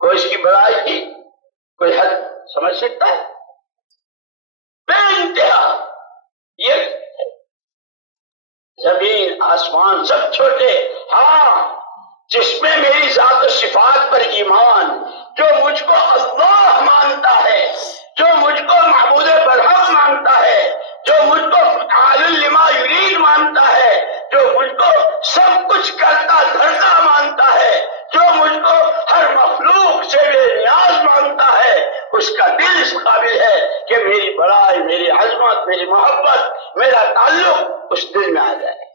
کوئی اس کی بڑائی کی کوئی حد سمجھ سکتا ہے؟ بے انتہا. یہ زمین آسمان سب چھوٹے، ہاں جس میں میری ذات و صفات پر ایمان، جو مجھ کو اللہ مانتا ہے، جو مجھ کو معبود برحق مانتا ہے، جو مجھ کو فعال لما یرید مانتا ہے، جو مجھ کو سب کچھ کرتا دھرتا مانتا ہے، جو مجھ کو ہر مخلوق سے بے نیاز مانتا ہے، اس کا دل اس قابل ہے کہ میری بڑائی، میری عظمت، میری محبت، میرا تعلق اس دل میں آ جائے.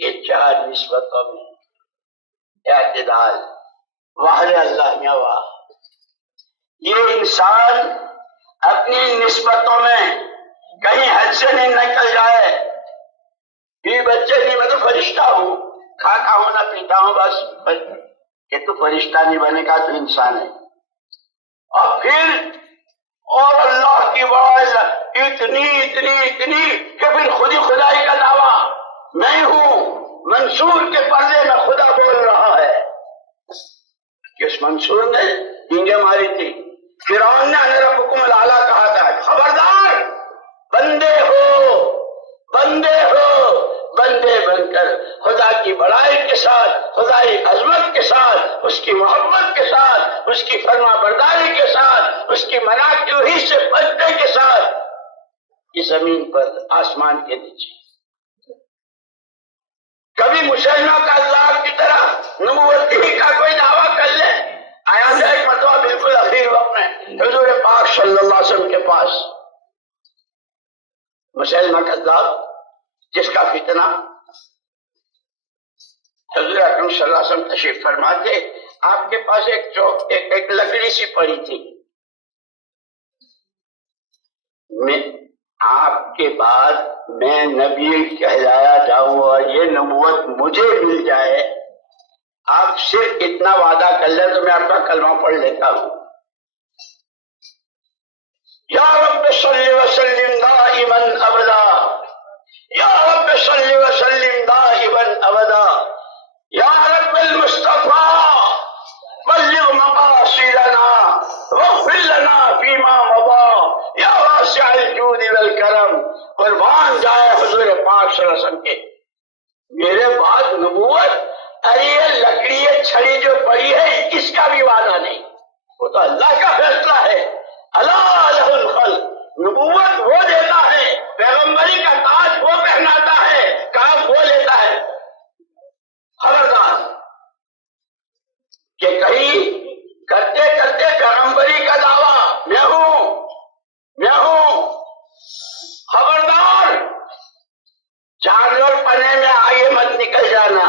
یہ چار نسبتوں میں اعتدال، واہ اللہ میں واہ. یہ انسان اپنی نسبتوں میں کہیں حد سے نہیں نکل جائے. بھی بچے نہیں، میں تو فرشتہ ہوں، کھاتا ہوں نہ پیتا ہوں، بس کہ تو فرشتہ نہیں بنے گا تو انسان ہے. اور پھر اور اللہ کی بڑائی اتنی اتنی اتنی کہ پھر خود ہی خدائی کا دعویٰ، میں ہوں منصور کے پردے میں خدا بول رہا ہے. کس منصور نے ڈینگیں ماری تھی؟ فرعون نے انا ربکم الاعلیٰ کہا تھا. خبردار، بندے ہو، بندے ہو، بندے بن کر خدا کی بڑائی کے ساتھ، خدائی عظمت کے ساتھ، اس کی محبت کے ساتھ، اس کی فرما برداری کے ساتھ، اس کی مناکبہ سے بچنے کے ساتھ اس زمین پر آسمان کے نیچے. کبھی مسلمانوں کا اللہ کی طرح نبوتی کا کوئی دعویٰ کر لے. آیا تھا ایک مرتبہ بالکل اخیر وقت میں حضور پاک صلی اللہ علیہ وسلم کے پاس مسلمہ کذاب، جس کا فتنہ حضور اکرم صلی اللہ علیہ وسلم تشریف فرما تھے. آپ کے پاس ایک لکڑی سی پڑی تھی. میں آپ کے بعد میں نبی کہلایا جاؤں اور یہ نبوت مجھے مل جائے، آپ صرف اتنا وعدہ کر لیں تو میں آپ کا کلمہ پڑھ لیتا ہوں. یا رب صلی وسلم دائما ابدا، یا رب صلی وسلم دائما ابدا، یا رب المصطفیٰ بلغ مقاصدنا واغفر لنا فیما مضی یا واسع الجود والکرم. قربان جائے حضور پاک صلی اللہ علیہ وسلم کے. میرے بعد نبوت، ارے یہ لکڑی یہ چھڑی جو پڑی ہے اس کا بھی وعدہ نہیں، وہ تو اللہ کا فیصلہ ہے. اللہ لہ الخلق، نبوت وہ دیتا ہے، پیغمبری کا تاج وہ پہناتا ہے، کام وہ لیتا ہے. خبردار کہ کہیں کرتے کرتے پیغمبری کا دعویٰ میں ہوں، میں ہوں. خبردار، جانور پنے میں آگے مت نکل جانا،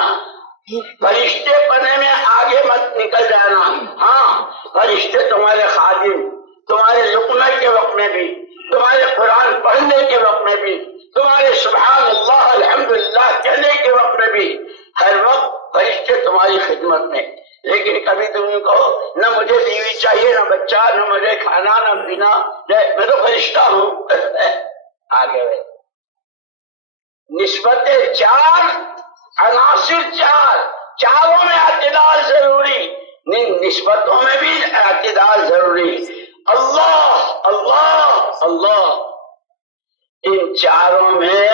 فرشتے پنے میں آگے مت نکل جانا. ہاں فرشتے تمہارے خادم، تمہارے لقمے کے وقت میں بھی، تمہارے قرآن پڑھنے کے وقت میں بھی، تمہارے سبحان اللہ الحمدللہ کہنے کے وقت میں بھی، ہر وقت فرشتے تمہاری خدمت میں. لیکن کبھی تم کہو نہ مجھے بیوی چاہیے، نہ بچہ، نہ مجھے کھانا، نہ پینا، میں تو فرشتہ ہوں. آگے ہوئے نسبتیں چار، عناصر چار، چاروں میں اعتدال ضروری، نسبتوں میں بھی اعتدال ضروری. اللہ اللہ اللہ، ان چاروں میں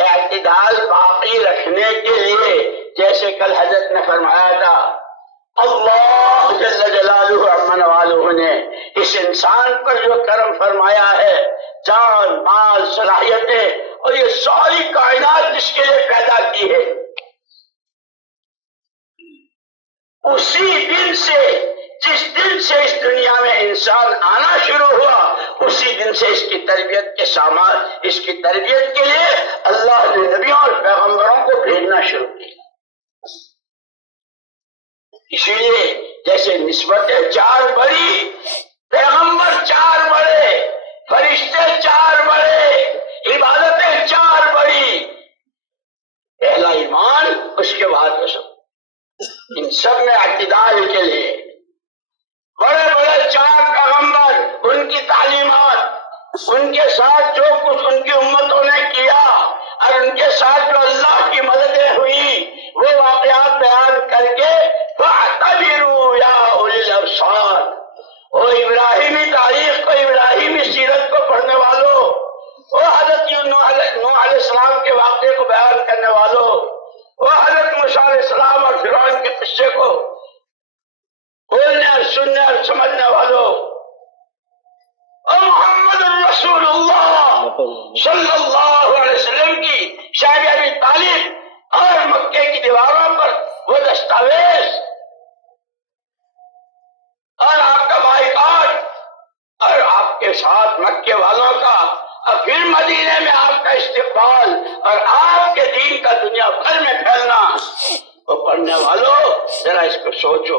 اعتدال باقی رکھنے کے لیے جیسے کل حضرت نے فرمایا تھا، اللہ جل جلالہ عمن والہ نے اس انسان پر جو کرم فرمایا ہے، جان مال صلاحیتیں اور یہ ساری کائنات جس کے لیے پیدا کی ہے، اسی دن سے، جس دن سے اس دنیا میں انسان آنا شروع ہوا، اسی دن سے اس کی تربیت کے سامان، اس کی تربیت کے لیے اللہ نے نبیوں اور پیغمبروں کو بھیجنا شروع کیا. اسی لیے جیسے نسبتیں چار بڑی، پیغمبر چار بڑے، فرشتے چار بڑے، عبادتیں چار بڑی. پہلا ایمان، اس کے بعد رسول. ان سب میں اعتدال کے لیے بڑے بڑے 4 پیغمبر، ان کی تعلیمات، ان کے ساتھ جو کچھ ان کی امتوں نے کیا اور ان کے ساتھ جو اللہ کی مددیں ہوئی، وہ واقعات بیان کر کے فَاعْتَبِرُوا يَا أُولِي الْأَبْصَارِ، اور ابراہیمی تاریخ کو، ابراہیمی سیرت کو پڑھنے والوں، وہ حضرت نوح علیہ السلام کے واقعے کو بیان کرنے والوں، وہ حضرت موسیٰ علیہ السلام اور فرعون کے قصے کو بولنے اور سننے اور سمجھنے والوں، اور محمد الرسول اللہ صلی اللہ علیہ وسلم کی شاہجہی تعلیم اور مکے کی دیواروں پر وہ دستاویز اور آپ کا بائیکاٹ اور آپ کے ساتھ مکے والوں کا اور پھر مدینے میں آپ کا استقبال اور آپ کے دین کا دنیا بھر میں پھیلنا، وہ پڑھنے والوں ذرا اس کو سوچو،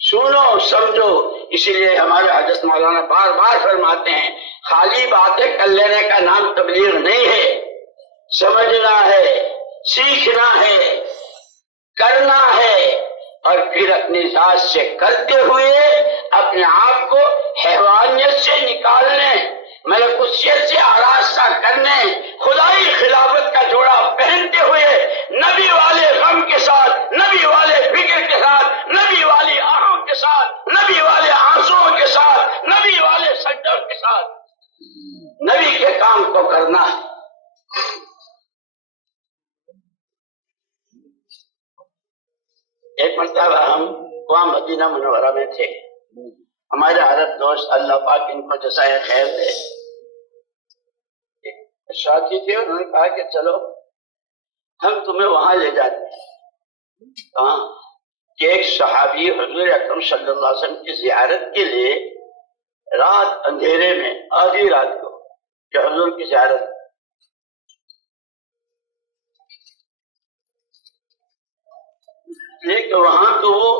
سنو، سمجھو۔ اسی لیے ہمارے حضرت مولانا بار بار فرماتے ہیں خالی باتیں کر لینے کا نام تبلیغ نہیں ہے، سمجھنا ہے، سیکھنا ہے، کرنا ہے، اور پھر اپنی ذات سے کرتے ہوئے اپنے آپ کو حیوانیت سے نکالنے، ملکوتیت سے آراستہ کرنے، خدائی خلافت کا جوڑا پہنتے ہوئے نبی والے غم کے ساتھ، نبی والے فکر کے ساتھ، نبی والی آہوں کے ساتھ، نبی والے آنسوؤں کے ساتھ، نبی والے سجدوں کے ساتھ نبی کے کام کو کرنا ہے۔ ایک مرتبہ ہم وہاں مدینہ منورہ میں تھے، ہمارے عرب دوست اللہ پاک ان کو جزائے خیر دے، ساتھی تھے، انہوں نے کہا کہ چلو ہم تمہیں وہاں لے جاتے ہیں، کہاں کہ ایک صحابی حضور اکرم صلی اللہ علیہ وسلم کی زیارت کے لیے رات اندھیرے میں آدھی رات کو کہ حضور کی زیارت، لیکن وہاں تو وہ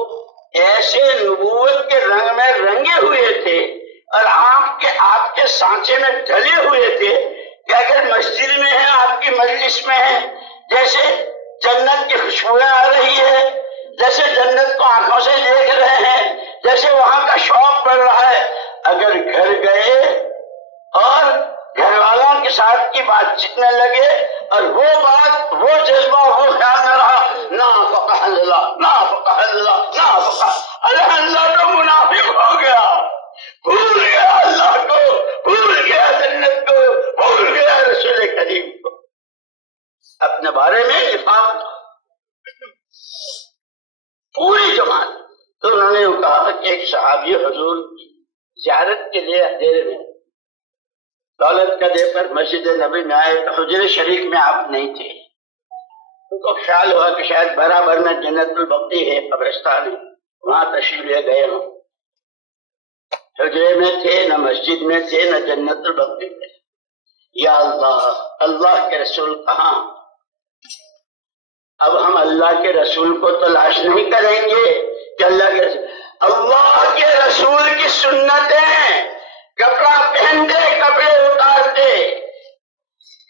ایسے نبوت کے رنگ میں رنگے ہوئے تھے اور آپ کے سانچے میں ڈھلے ہوئے تھے کہ اگر مسجد میں ہیں، آپ کی مجلس میں ہیں، جیسے جنت کی خوشبوئیں آ رہی ہے، جیسے جنت کو آنکھوں سے دیکھ رہے ہیں، جیسے وہاں کا شوق بڑھ رہا ہے۔ اگر گھر گئے اور گھر والوں کے ساتھ کی بات چیت میں لگے اور وہ بات، وہ جذبہ، وہ خیال نہ رہا، نافق اللہ، نافق اللہ، نافق اللہ تو منافق ہو گیا، بھول گیا اللہ کو، بھول گیا جنت کو، بھول گیا رسول کریم کو، اپنے بارے میں نفاق پوری جماعت۔ تو انہوں نے کہا کہ ایک صحابی حضور کی زیارت کے لیے اندھیرے میں دولت کا دے پر مسجد نبی میں آئے تو حجر شریف میں آپ نہیں تھے، ان کو خیال ہوا کہ شاید برابر میں جنت البقیع ہے، قبرستان ہے، وہاں تشریف لے گئے ہوں۔ حجرے میں تھے، نہ مسجد میں تھے، نہ جنت البقیع میں۔ یا اللہ، اللہ کے رسول کہاں؟ اب ہم اللہ کے رسول کو تلاش نہیں کریں گے کہ اللہ کے رسول کی سنتیں، کپڑا پہنتے، کپڑے اتارتے،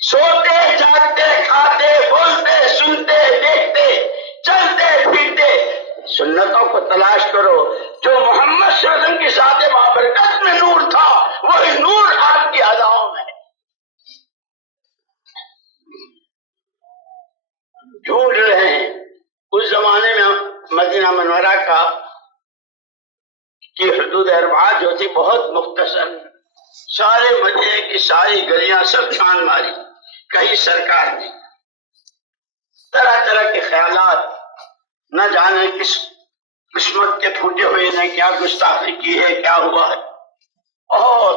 سوتے، جاگتے، کھاتے، بولتے، سنتے، دیکھتے، چلتے پھرتے، سنتوں کو تلاش کرو۔ جو محمد صلی اللہ علیہ وسلم کی ذات بابرکت میں نور تھا، وہی نور آپ کی اداؤں میں۔ ڈھونڈ رہے ہیں۔ اس زمانے میں مدینہ منورہ کی حدود اربعہ جو تھی بہت مختصر، سارے مدینے کی ساری گلیاں سب چھان ماری، کہیں سرکار نے طرح طرح کے خیالات، نہ جانے کس قسمت کے پھوٹے ہوئے نے کیا گستاخی کی ہے، کیا ہوا ہے، اور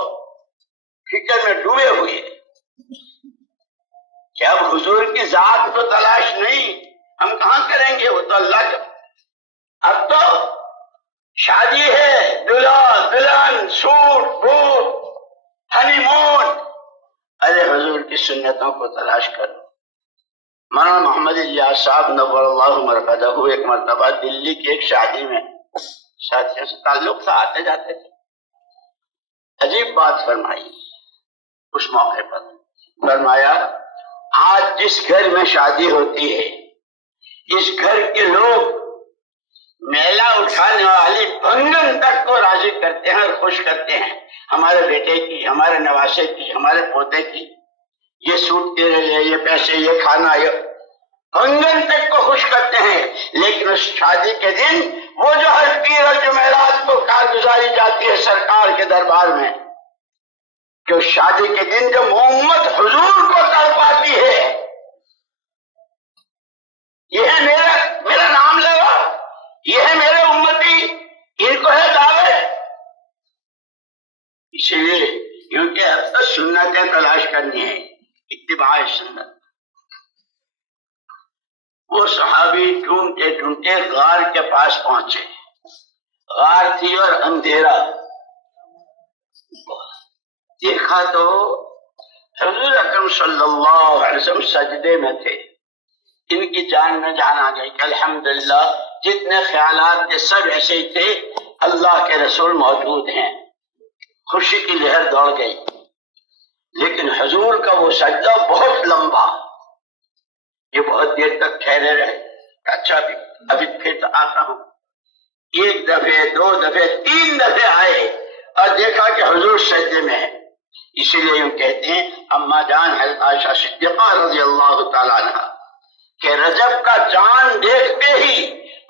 فکر میں ڈوبے ہوئے کہ اب حضور کی ذات تو تلاش نہیں، ہم کہاں کریں گے، وہ تو اللہ کا۔ اب تو شادی ہے، دلہا دلہن، سوٹ بوٹ، ہنی مون، ارے حضور کی سنتوں کو تلاش کرو۔ مولانا محمد الیاس صاحب نور اللہ مرقدہ ایک مرتبہ دلی کی ایک شادی میں ساتھیوں سے تعلق تھا، آتے جاتے تھے، عجیب بات فرمائی۔ اس موقع پر فرمایا آج جس گھر میں شادی ہوتی ہے اس گھر کے لوگ میلہ اٹھانے والی بھنگن تک کو راضی کرتے ہیں اور خوش کرتے ہیں، ہمارے بیٹے کی، ہمارے نواسے کی، ہمارے پوتے کی، یہ سوٹ تیرے لیے، یہ پیسے، یہ کھانا، یہ بھنگن تک کو خوش کرتے ہیں۔ لیکن اس شادی کے دن وہ جو ہر پیر اور جمعرات کو کارگزاری جاتی ہے سرکار کے دربار میں، کہ اس شادی کے دن جو محمد حضور کو تڑپاتی ہے، یہ ہے میرا نام لیوا، یہ ہے میرے امتی، ان کو ہے دعوت۔ اسی لیے کیونکہ اب تو سنتیں تلاش کرنی ہے، اتباع سنت۔ وہ صحابی ڈھونڈتے ڈھونڈتے غار کے پاس پہنچے، غار تھی اور اندھیرا، دیکھا تو حضور اکرم صلی اللہ علیہ وسلم سجدے میں تھے۔ ان کی جان میں جان آ گئی کہ الحمدللہ جتنے خیالات کے سب ایسے ہی تھے، اللہ کے رسول موجود ہیں، خوشی کی لہر دوڑ گئی۔ لیکن حضور کا وہ سجدہ بہت لمبا، یہ بہت دیر تک ٹھہرے رہے۔ اچھا ابھی پھر آتا ہوں، ایک دفعہ، دو دفعہ، تین دفعہ آئے اور دیکھا کہ حضور سجدے میں ہے۔ اسی لیے ہم کہتے ہیں اما جان حضرت عائشہ صدیقہ رضی اللہ تعالیٰ عنہ کہ رجب کا چاند دیکھتے ہی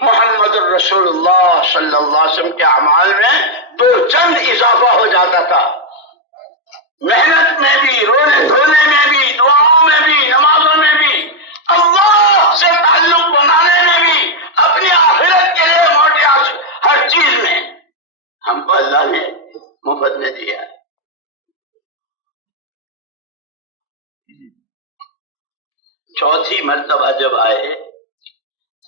محمد الرسول اللہ صلی اللہ علیہ وسلم کے اعمال میں دو چند اضافہ ہو جاتا تھا، محنت میں بھی، رونے دھونے میں بھی، دعاؤں میں بھی، نمازوں میں بھی، اللہ سے تعلق بنانے میں بھی، اپنی آخرت کے لیے موٹے ہر چیز میں ہم کو اللہ نے مفت میں دیا۔ چوتھی مرتبہ جب آئے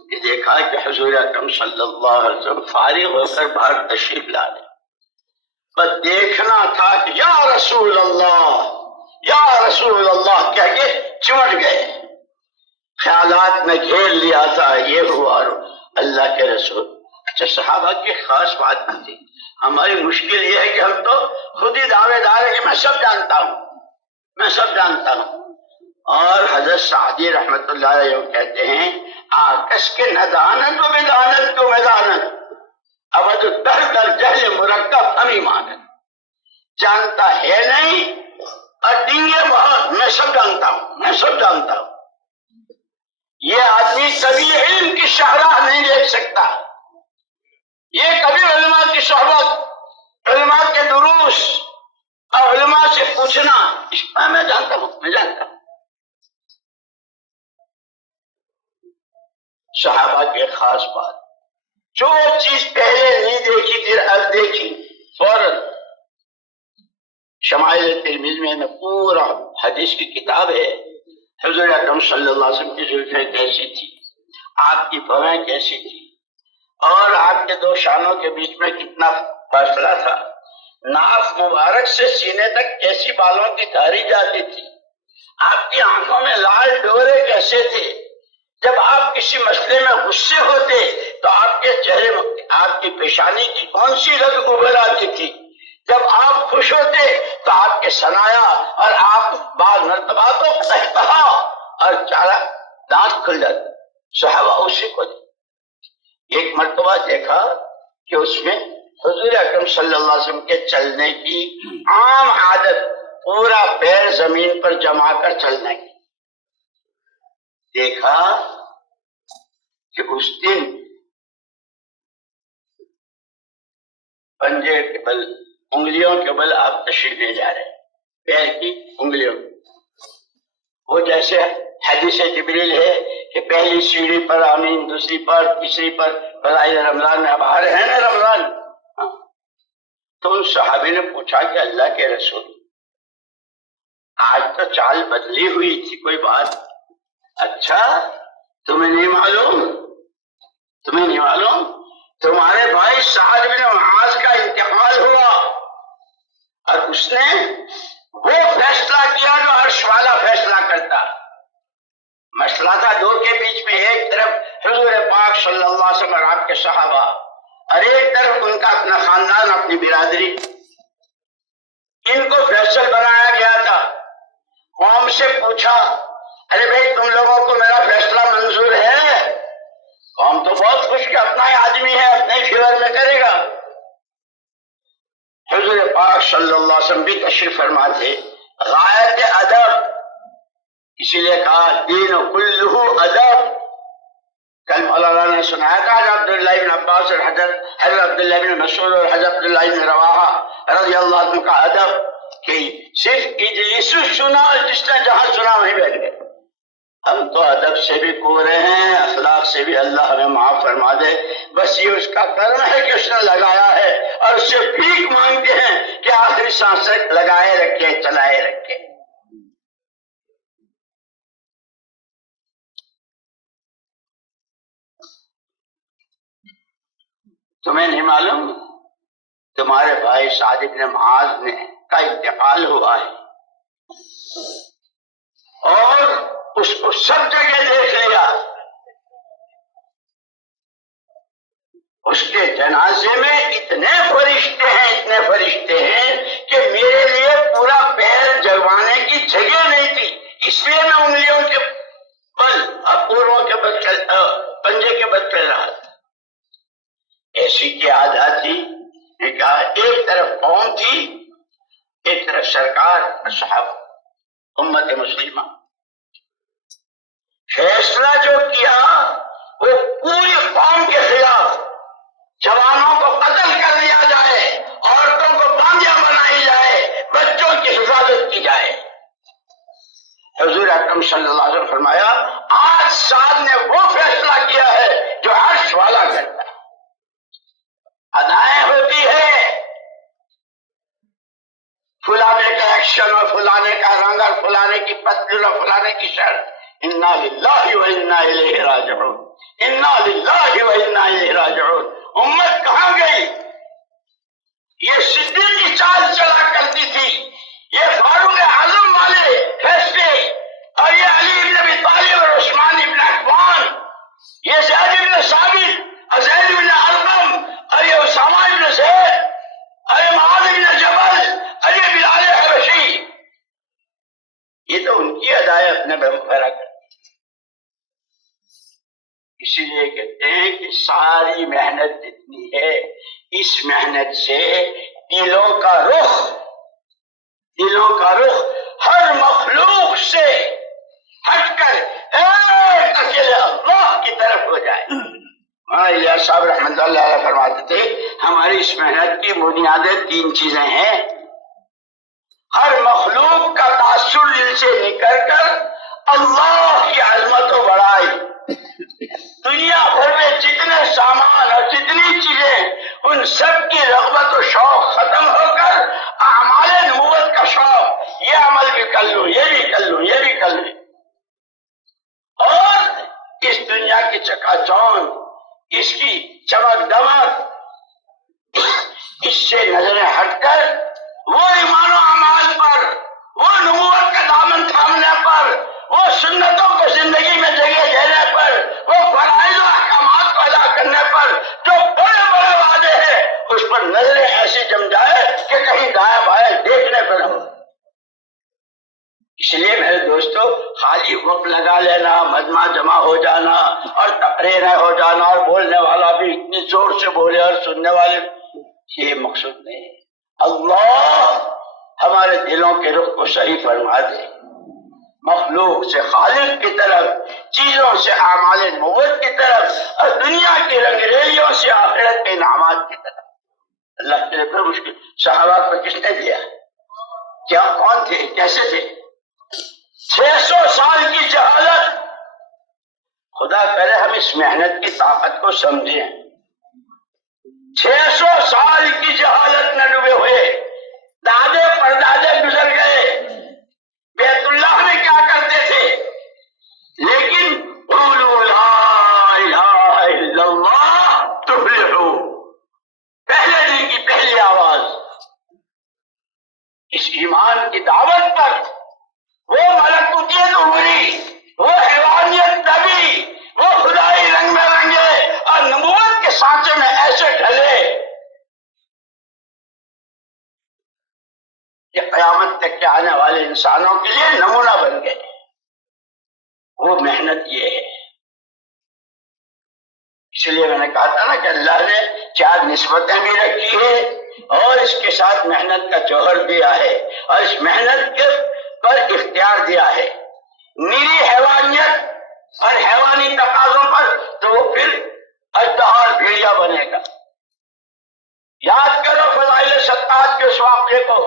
کہ دیکھا کہ حضور اکرم صلی اللہ علیہ وسلم فارغ ہو کر باہر تشریف لا رہے، بس دیکھنا تھا کہ یا رسول اللہ، یا رسول اللہ کہہ کے چمٹ گئے، خیالات میں گھیر لیا تھا یہ ہوا اور اللہ کے رسول۔ اچھا صحابہ کی خاص بات نہیں تھی، ہماری مشکل یہ ہے کہ ہم تو خود ہی دعوے دار ہیں کہ میں سب جانتا ہوں، میں سب جانتا ہوں۔ اور حضرت سعدی رحمت اللہ علیہ کہتے ہیں آکش کے ندانت و بدانت کو بدانت اب جو در در جہل مرکب ہم ایمانت، جانتا ہے نہیں اور ڈینگے بہت، میں سب جانتا ہوں، میں سب جانتا ہوں۔ یہ آدمی کبھی علم کی شاہراہ نہیں دیکھ سکتا، یہ کبھی علماء کی صحبت، علماء کے دروس اور علماء سے پوچھنا، اس پر میں جانتا ہوں، میں جانتا ہوں۔ صحابہ کے خاص بات، جو چیز پہلے نہیں دیکھی تھی اب دیکھی فوراً۔ شمائل ترمذی میں پورا حدیث کی کتاب ہے، حضور اکرم صلی اللہ علیہ وسلم کی زلفیں کیسی تھی، آپ کی بھویں کیسی تھی، اور آپ کے دو شانوں کے بیچ میں کتنا فاصلہ تھا، ناف مبارک سے سینے تک کیسی بالوں کی دھاری جاتی تھی، آپ کی آنکھوں میں لال ڈورے کیسے تھے، جب آپ کسی مسئلے میں غصے ہوتے تو آپ کے چہرے میں آپ کی پیشانی کی کون سی رگ ابھر آتی تھی، جب آپ خوش ہوتے تو آپ کے ثنایا اور آپ بعض مرتبہ تو قہقہا اور چارہ دانت کھل جاتے۔ صحابہ اسی کو ایک مرتبہ دیکھا کہ اس میں حضور اکرم صلی اللہ علیہ وسلم کے چلنے کی عام عادت پورا پیر زمین پر جما کر چلنے کی، دیکھا کہ اس دن پنجے کے بل، انگلیوں کے بل آپ تشریف لے جا رہے، پیر کی انگلیوں، وہ جیسے حدیث جبریل ہے کہ پہلی سیڑھی پر آمین، دوسری پر، تیسری پر بلائے رمضان میں اب آ رہے ہیں نا رمضان۔ تو ان صحابی نے پوچھا کہ اللہ کے رسول آج تو چال بدلی ہوئی تھی، کوئی بات؟ اچھا تمہیں نہیں معلوم، تمہیں نہیں معلوم تمہارے بھائی سعد بن معاذ کا انتقال ہوا اور اس نے وہ فیصلہ کیا جو عرش والا فیصلہ کرتا۔ مسئلہ تھا دو کے بیچ میں، ایک طرف حضور پاک صلی اللہ علیہ وسلم اور آپ کے صحابہ اور ایک طرف ان کا اپنا خاندان، اپنی برادری۔ ان کو فیصل بنایا گیا تھا۔ قوم سے پوچھا ارے بھائی تم لوگوں کو میرا فیصلہ منظور ہے؟ قوم تو بہت خوش کہ اپنا ہی آدمی ہے، اپنے ہی فیور میں کرے گا۔ حضور پاک صلی اللہ علیہ وسلم بھی تشریف فرما تھے، غایت ادب، اسی لیے کہا دین کلہ ادب۔ کل مولانا نے سنایا تھا حضرت عبداللہ بن عباس اور حضرت عبداللہ بن مسعود اور حضرت عبداللہ بن رواحہ رضی اللہ عنہ کا ادب کہ صرف اجلس سنا، جس نے جہاں سنا وہیں بیٹھ گئے۔ ہم تو ادب سے بھی کورے ہیں، اخلاق سے بھی اللہ ہمیں معاف فرما دے، بس یہ اس کا کرم ہے کہ اس نے لگایا ہے، اور اس سے بھیک مانگتے ہیں کہ آخری سانس تک لگائے رکھے، چلائے رکھے۔ تمہیں نہیں معلوم تمہارے بھائی سعد بن معاذ کا انتقال ہوا ہے، اور اس کو سب جگہ دیکھ لیا۔ اس کے جنازے میں اتنے فرشتے ہیں کہ میرے لیے پورا پیر جگوانے کی جگہ نہیں تھی، اس لیے میں انگلیوں کے بل اپوروں کے بل پنجے کے بل چل رہا تھا۔ ایسی کی عادت تھی کہ کہا ایک طرف قوم تھی، ایک طرف سرکار صحابہ امت مسلمہ۔ فیصلہ جو کیا وہ پوری قوم کے خلاف، جوانوں کو قتل کر دیا جائے، عورتوں کو باندیاں بنائی جائے، بچوں کی حفاظت کی جائے۔ حضور اکرم صلی اللہ علیہ وسلم فرمایا آج سعد نے وہ فیصلہ کیا ہے جو عرش والا کرتا ہے۔ ادائیں ہوتی ہے، فلانے کا ایکشن اور فلانے کا رنگ اور فلانے کی پتلون اور فلانے کی شرط، انا للہ و انا الیہ راجعون، انا للہ و انا الیہ راجعون۔ امت کہاں گئی؟ یہ صدیق کی چال چلا کرتی تھی، یہ فاروق اعظم والے فیصلے، اور یہ علی بن ابی طالب اور عثمان بن عفان، یہ زید بن ثابت اور زید بن ارقم، اور یہ اسامہ بن زید، اور یہ معاذ بن جبل، اور یہ بلال حبشی، یہ تو ان کی ادائیں اپنے پیرا کرتی۔ اسی لیے کہتے ہیں کہ ساری محنت جتنی ہے، اس محنت سے دلوں کا رخ ہر مخلوق سے ہٹ کر ایک اکیلے اللہ کی طرف ہو جائے۔ الیاس صاحب رحمۃ اللہ علیہ فرماتے تھے ہماری اس محنت کی بنیادیں 3 چیزیں ہیں۔ ہر مخلوق کا تاثر دل سے نکل کر اللہ کی عظمت و بڑائی، دنیا بھر میں جتنے سامان اور جتنی چیزیں، ان سب کی رغبت و شوق ختم ہو کر اعمال نبوت کا شوق، یہ عمل بھی کر لوں، یہ بھی کر لوں، یہ بھی کر لوں، اور اس دنیا کی چکا چوند، اس کی چمک دمک، اس سے نظریں ہٹ کر وہ ایمان و اعمال پر، وہ نبوت کا دامن تھامنے پر، وہ سنتوں کو زندگی میں جگہ دینے پر، وہ فرائض و احکامات کو ادا کرنے پر، جو بڑے بڑے وعدے ہیں اس پر نظریں ایسی جم جائے کہ کہیں دائیں بائیں دیکھنے پر ہو۔ اس لیے میرے دوستو خالی وقت لگا لینا، مجمع جمع ہو جانا اور تقریریں ہو جانا اور بولنے والا بھی اتنی زور سے بولے اور سننے والے، یہ مقصود نہیں ہے۔ اللہ ہمارے دلوں کے رخ کو صحیح فرما دے، مخلوق سے خالق کی طرف، چیزوں سے اعمال نبوت کی طرف، اور دنیا کی رنگریلیوں سے آخرت کے انعامات کی طرف۔ اللہ کے لیے مشکل صحابہ کو کس نے دیا؟ کیا کون تھے؟ کیسے تھے؟ 600 سال کی جہالت، خدا کرے ہم اس محنت کی طاقت کو سمجھیں۔ 600 سال کی جہالت میں ڈوبے ہوئے، دادے پردادے گزر گئے، بیت اللہ میں کیا کرتے تھے، لیکن قولوا لا الہ الا اللہ تفلحوا، پہلے دن کی پہلی آواز اس ایمان کی دعوت پر، وہ ملکوتیت عمری، وہ حیوانیت طبی، وہ خدائی رنگ میں رنگے اور نبوت کے سانچے میں ایسے ڈھلے کہ قیامت تک کے آنے والے انسانوں کے لیے نمونہ بن گئے۔ وہ محنت یہ ہے۔ اس لیے میں نے کہا تھا نا کہ اللہ نے 4 نسبتیں بھی رکھی ہے اور اس کے ساتھ محنت کا جوہر دیا ہے اور اس محنت کے پر اختیار دیا ہے. نیری حیوانیت اور حیوانی تقاضوں پر تو وہ پھر اژدہا بھیڑیا بنے گا. یاد کرو فضائل ستات کے اس واقعے کو.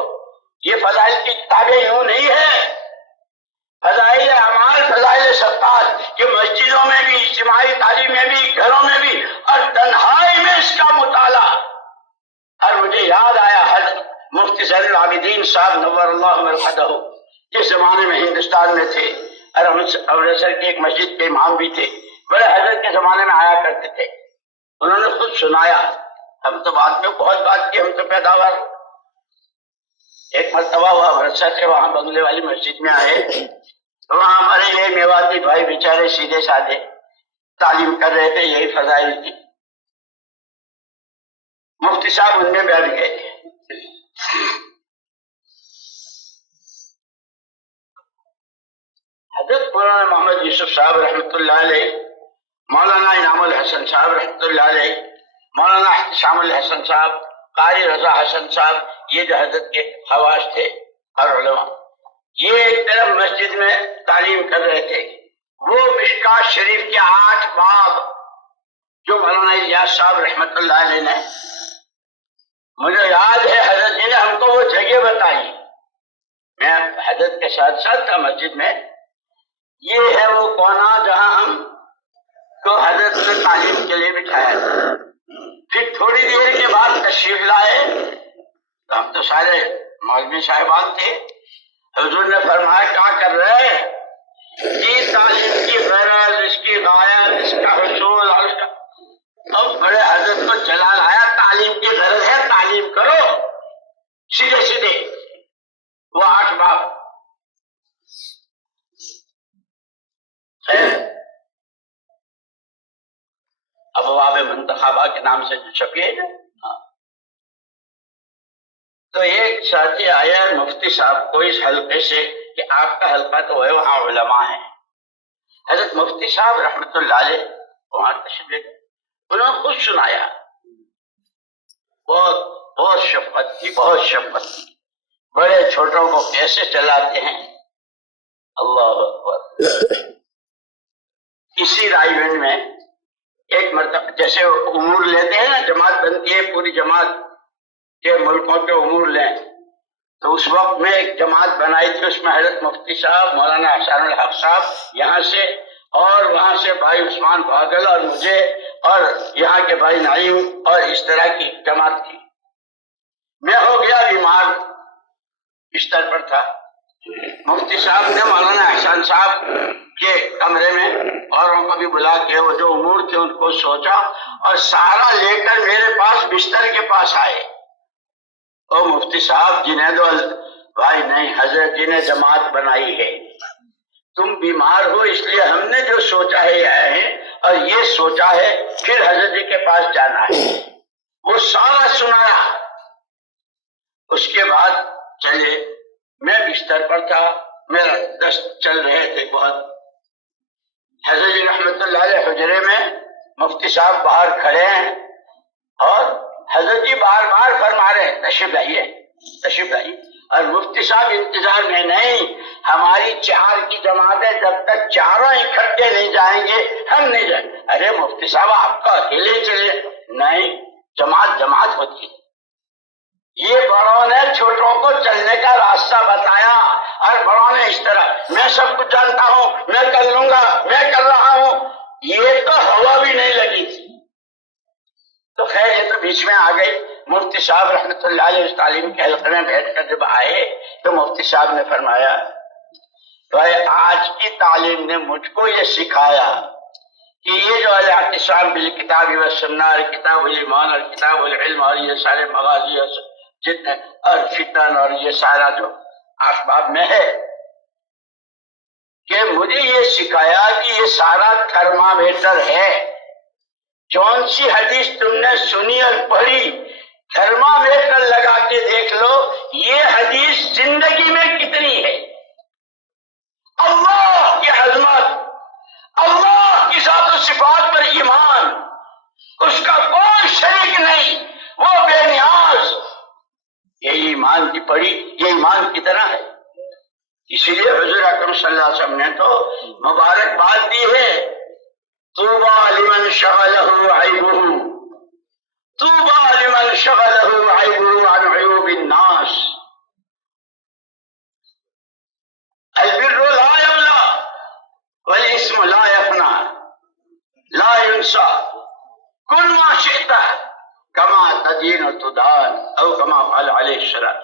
یہ فضائل کی کتابیں یوں نہیں ہے. فضائل اعمال فضائل ستات کہ مسجدوں میں بھی، اجتماعی تعلیم میں بھی، گھروں میں بھی اور تنہائی میں اس کا مطالعہ. اور مجھے یاد آیا حضرت مفتی زین العابدین صاحب نور اللہ مرقدہ جس زمانے میں ہندوستان میں تھے اور امرتسر کی ایک مسجد کے امام بھی تھے، بڑے حضرت کے زمانے میں آیا کرتے تھے. انہوں نے خود سنایا. ہم تو بعد میں بہت بات کی، ہم تو پیداوار. ایک مرتبہ وہ امرتسر سے وہاں بنگلے والی مسجد میں آئے تو وہاں ہمارے یہ میواتی بھائی بیچارے سیدھے سادے تعلیم کر رہے تھے یہی فضائل کی. مفتی صاحب ان میں بیٹھ گئے. حضرت مولانا محمد یوسف صاحب رحمۃ اللہ علیہ، مولانا انعام الحسن صاحب رحمۃ اللہ علیہ، مولانا احتشام الحسن صاحب، قاری رضا حسن صاحب، یہ جو حضرت کے خواص تھے اور علماء، یہ ایک طرف مسجد میں تعلیم کر رہے تھے. وہ مشکات شریف کے 8 باب جو مولانا الیاس صاحب رحمۃ اللہ علیہ نے، مجھے یاد ہے حضرت جی نے ہم کو وہ جگہ بتائی. میں حضرت کے ساتھ ساتھ تھا مسجد میں. یہ ہے وہ کونا جہاں ہم کو حضرت نے تعلیم کے لیے بٹھایا. پھر تھوڑی دیر کے بعد تشریف لائے تو ہم تو سارے مولوی صاحبان تھے. حضور نے فرمایا کیا کر رہے ہیں؟ جی تعلیم کی غرض، اس کی غایت، اس کا حصول اور اس کا. اب بڑے حضرت کو جلال آیا، تعلیم کی غرض ہے تعلیم کرو. سیدھے سیدھے وہ 8 باب. ابواب منتخبہ کے نام سے جو چھپی ہے تو ایک ساتھی آیا مفتی صاحب کو اس حلقے سے کہ آپ کا حلقہ تو ہے وہاں علماء ہیں. حضرت مفتی صاحب رحمۃ اللہ علیہ وہاں تشریف لے گئے. انہوں نے خود سنایا. بہت شفقت تھی، بہت شفقت تھی. بڑے چھوٹوں کو کیسے چلاتے ہیں، اللہ اکبر. اسی رائے گنج میں ایک مرتبہ جیسے امور لیتے ہیں نا، جماعت بنتی ہے، پوری جماعت کے ملکوں کے امور لیں، تو اس وقت میں ایک جماعت بنائی تھی. اس میں حضرت مفتی صاحب، مولانا احسان الحق صاحب یہاں سے، اور وہاں سے بھائی عثمان بھاگل اور مجھے، اور یہاں کے بھائی نعیم، اور اس طرح کی جماعت تھی. میں ہو گیا بیمار، بستر پر تھا. مفتی صاحب نے مولانا احسان صاحب کے کمرے میں اوروں کو بھی بلا کے وہ جو امور تھے ان کو سوچا اور سارا لے کر میرے پاس بستر کے پاس آئے. او مفتی صاحب جنید بھائی، نہیں، حضرت جی نے جماعت بنائی ہے، تم بیمار ہو اس لیے ہم نے جو سوچا ہے یہ آئے ہیں، اور یہ سوچا ہے پھر حضرت جی کے پاس جانا ہے. وہ سارا سنایا. اس کے بعد چلے. میں بستر پر تھا، میرا دست چل رہے تھے بہت. حضرت جی رحمت اللہ علیہ حجرے میں، مفتی صاحب باہر کھڑے ہیں اور حضرت جی بار بار فرما رہے ہیں تشریف لائیے تشریف لائیے. اور مفتی صاحب انتظار میں نہیں، ہماری 4 کی جماعت ہے، جب تک چاروں اکٹھے نہیں جائیں گے ہم نہیں جائیں گے. ارے مفتی صاحب آپ کا اکیلے چلے. نہیں، جماعت جماعت ہوتی ہے. یہ بڑوں نے چھوٹوں کو چلنے کا راستہ بتایا اور بڑوں نے اس طرح، میں سب کچھ جانتا ہوں، میں کر لوں گا، میں کر رہا ہوں. یہ تو ہوا بھی نہیں لگی تھی. تو خیر یہ تو بیچ میں آ گئی. مفتی صاحب رحمۃ اللہ علیہ اس تعلیم کے حلقے میں بیٹھ کر جب آئے تو مفتی صاحب نے فرمایا بھائی آج کی تعلیم نے مجھ کو یہ سکھایا کہ یہ جو الاعتصام بالکتاب والسنہ اور کتاب الایمان اور کتاب العلم اور یہ سارے مغازی اور جتنے اور فتن اور یہ سارا جو اسباب میں ہے، کہ مجھے یہ سکھایا کہ یہ سارا تھرمامیٹر ہے. جون سی حدیث تم نے سنی اور پڑھی، تھرمامیٹر لگا کے دیکھ لو یہ حدیث زندگی میں کتنی ہے. اللہ کی عظمت، اللہ کی ذات و صفات پر ایمان، ایمان کی پڑھی، یہ ایمان کی طرح ہے۔ اسی لیے حضور اکرم صلی اللہ علیہ وسلم نے تو مبارکباد دی ہے، طوبیٰ لمن شغلہ عیبہ، طوبیٰ لمن شغلہ عیبہ عن عیوب الناس، البر لا یبلی والاسم لا یفنی لا ینسی، کن ما شئت کما تدین تدان او کما قال علیہ السلام۔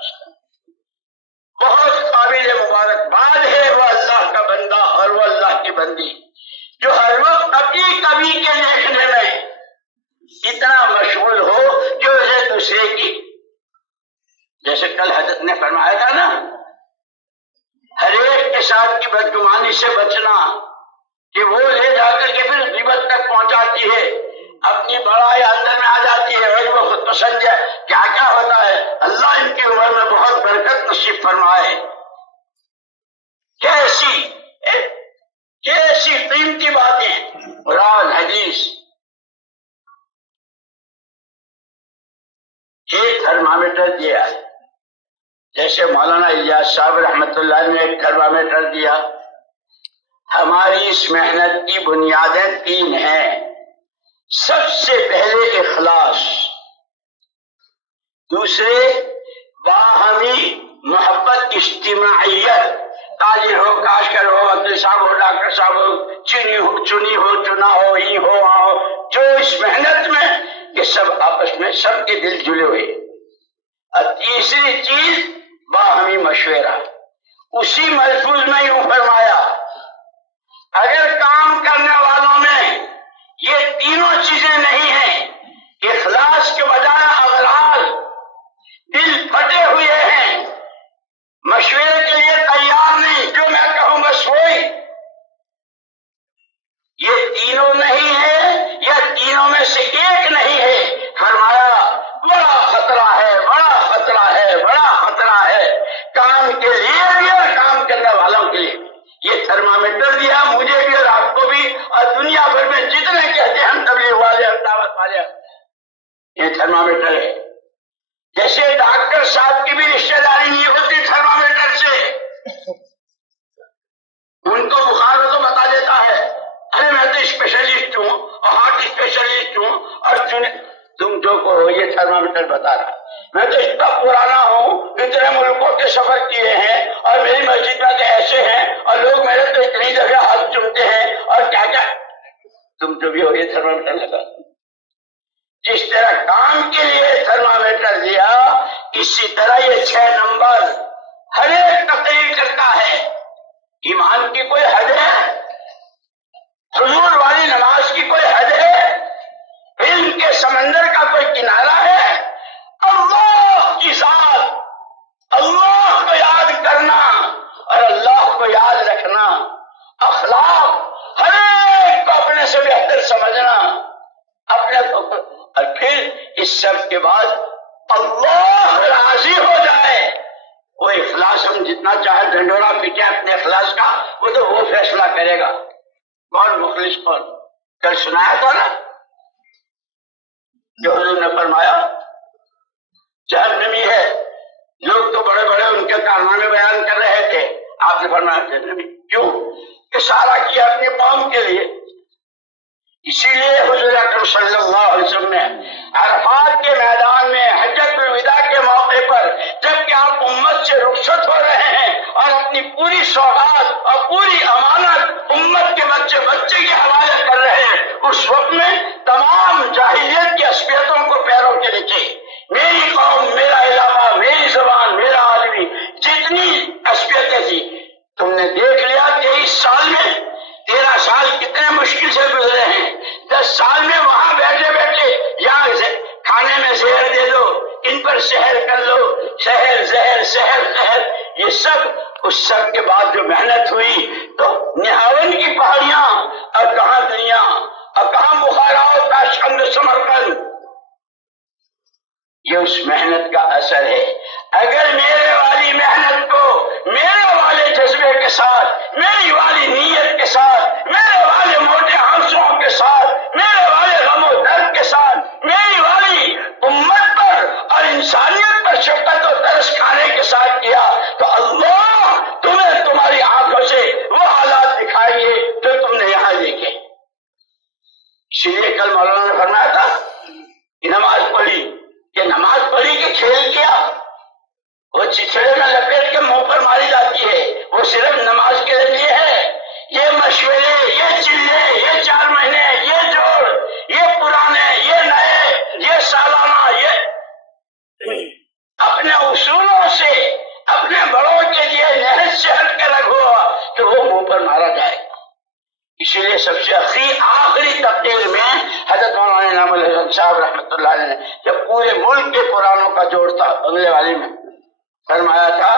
بہت قابل مبارکباد ہے وہ اللہ کا بندہ اور وہ اللہ کی بندی جو ہر وقت اپنی کمی کے دیکھنے میں اتنا مشغول ہو کہ اسے دوسرے کی، جیسے کل حضرت نے فرمایا تھا نا، ہر ایک کے ساتھ کی بدگمانی سے بچنا کہ وہ لے جا کر کے پھر غیبت تک پہنچاتی ہے، اپنی بڑائی اندر میں آ جاتی ہے، اور وہ خود پسند ہے کیا کیا ہوتا ہے۔ اللہ ان کے عمر میں بہت برکت نصیب فرمائے۔ کیسی قیمتی باتیں، قرآن حدیث۔ ایک تھرمامیٹر دیا ہے، جیسے مولانا الیاس صاحب رحمۃ اللہ نے ایک تھرمامیٹر دیا۔ ہماری اس محنت کی بنیادیں تین ہیں، سب سے پہلے اخلاص، دوسرے باہمی محبت اجتماعیت، تاجر ہو، کاشتکار ہو، وکیل صاحب ہو، ڈاکٹر صاحب ہو، چنی ہو، چنا ہو، ہی ہو، آؤ، جو اس محنت میں یہ سب آپس میں سب کے دل جلے ہوئے۔ اور تیسری چیز باہمی مشورہ، اسی ملفوظ میں یوں فرمایا، اگر کام کرنے والوں میں یہ تینوں چیزیں نہیں ہیں، اخلاص کے بجائے اغراض، دل پھٹے ہوئے ہیں، مشورے کے لیے تیار نہیں، جو میں کہوں بس وہی، یہ تینوں نہیں ہے یا تینوں میں سے ایک نہیں ہے، فرمایا بڑا خطرہ ہے، بڑا خطرہ ہے، بڑا خطرہ ہے، کام کے لیے بھی اور کام کرنے والوں کے لیے بھی۔ یہ تھرمامیٹر دیا مجھے بھی اور آپ کو بھی، اور دنیا بھر میں جتنے کہتے ہیں ہم تبلیغ والے، ہم دعوت والے، یہ تھرمامیٹر ہے۔ جیسے ڈاکٹر صاحب کی بھی رشتہ داری نہیں ہوتی تھرمامیٹر سے، ان کو بخار ہو تو بتا دیتا ہے، ارے میں تو اسپیشلسٹ ہوں اور ہارٹ اسپیشلسٹ ہوں، اور تم جو کو یہ تھرمامیٹر بتا رہا، میں تو اتنا پرانا ہوں، اتنے ملکوں کے سفر کیے ہیں، اور میری مسجد میں تو ایسے ہیں، اور لوگ میرے تو اتنی دفعہ ہاتھ چومتے ہیں، اور کیا کیا، تم جو بھی ہو یہ تھرمامیٹر لگا۔ جس طرح کام کے لیے تھرمامیٹر دیا، اسی طرح یہ 6 نمبر ہر ایک تقریر کرتا ہے۔ ایمان کی کوئی حد ہے؟ حضور والی نماز کی کوئی حد ہے؟ علم کے سمندر کا کوئی کنارہ ہے؟ اللہ کی ذات، اللہ کو یاد کرنا اور اللہ کو یاد رکھنا، اخلاق، ہر ایک کو اپنے سے بہتر سمجھنا، اپنے کو، اور پھر اس سب کے بعد اللہ راضی ہو جائے، وہ اخلاص ہم جتنا چاہے ڈنڈورا پیٹے اپنے اخلاص کا، وہ تو وہ فیصلہ کرے گا کون مخلص کون۔ کل سنایا تھا نا جو حضور نے فرمایا جہنمی ہے، لوگ تو بڑے بڑے ان کے کارنامے بیان کر رہے تھے، آپ نے فرمایا جہنمی کیوں؟ کہ سارا کیا اپنی قوم کے لیے۔ اسی لیے حضور اکرم صلی اللہ علیہ وسلم نے عرفات کے میدان میں حجۃ الوداع کے موقع پر، جبکہ آپ امت سے رخصت ہو رہے ہیں اور اپنی پوری سوغات اور پوری امانت امت کے بچے بچے کے حوالے کر رہے ہیں، اس وقت میں تمام جاہلیت کی عصبیتوں کو پیروں کے نیچے، میری قوم، میرا علاقہ، میری زبان، میرا آدمی، جتنی عصبیتیں تھی، تم نے دیکھ لیا 23 سال میں 13 سال کتنے مشکل سے گزرے ہیں، 10 سال میں وہاں بیٹھے بیٹھے یہاں کھانے میں زہر دے دو، ان پر سحر کر لو، شہر زہر شہر شہر، یہ سب اس سب کے بعد جو محنت ہوئی تو نہاون کی پہاڑیاں، اور کہاں دنیا، اور کہاں بخارا، تاشقند، سمرقند، یہ اس محنت کا اثر ہے۔ اگر میرے والی محنت کو میرے والے جذبے کے ساتھ، میری والی نیت کے ساتھ، میرے والے موٹے آنسوؤں کے ساتھ، میرے والے غم و درد کے ساتھ، میری والی امت پر اور انسانیت پر شفقت و ترس کھانے لیے سب سے آخری تقریر میں حضرت مولانا انعام الحسن صاحب رحمۃ اللہ علیہ نے جب پورے ملک کے قرآنوں کا جوڑ تھا بنگلے والی میں فرمایا تھا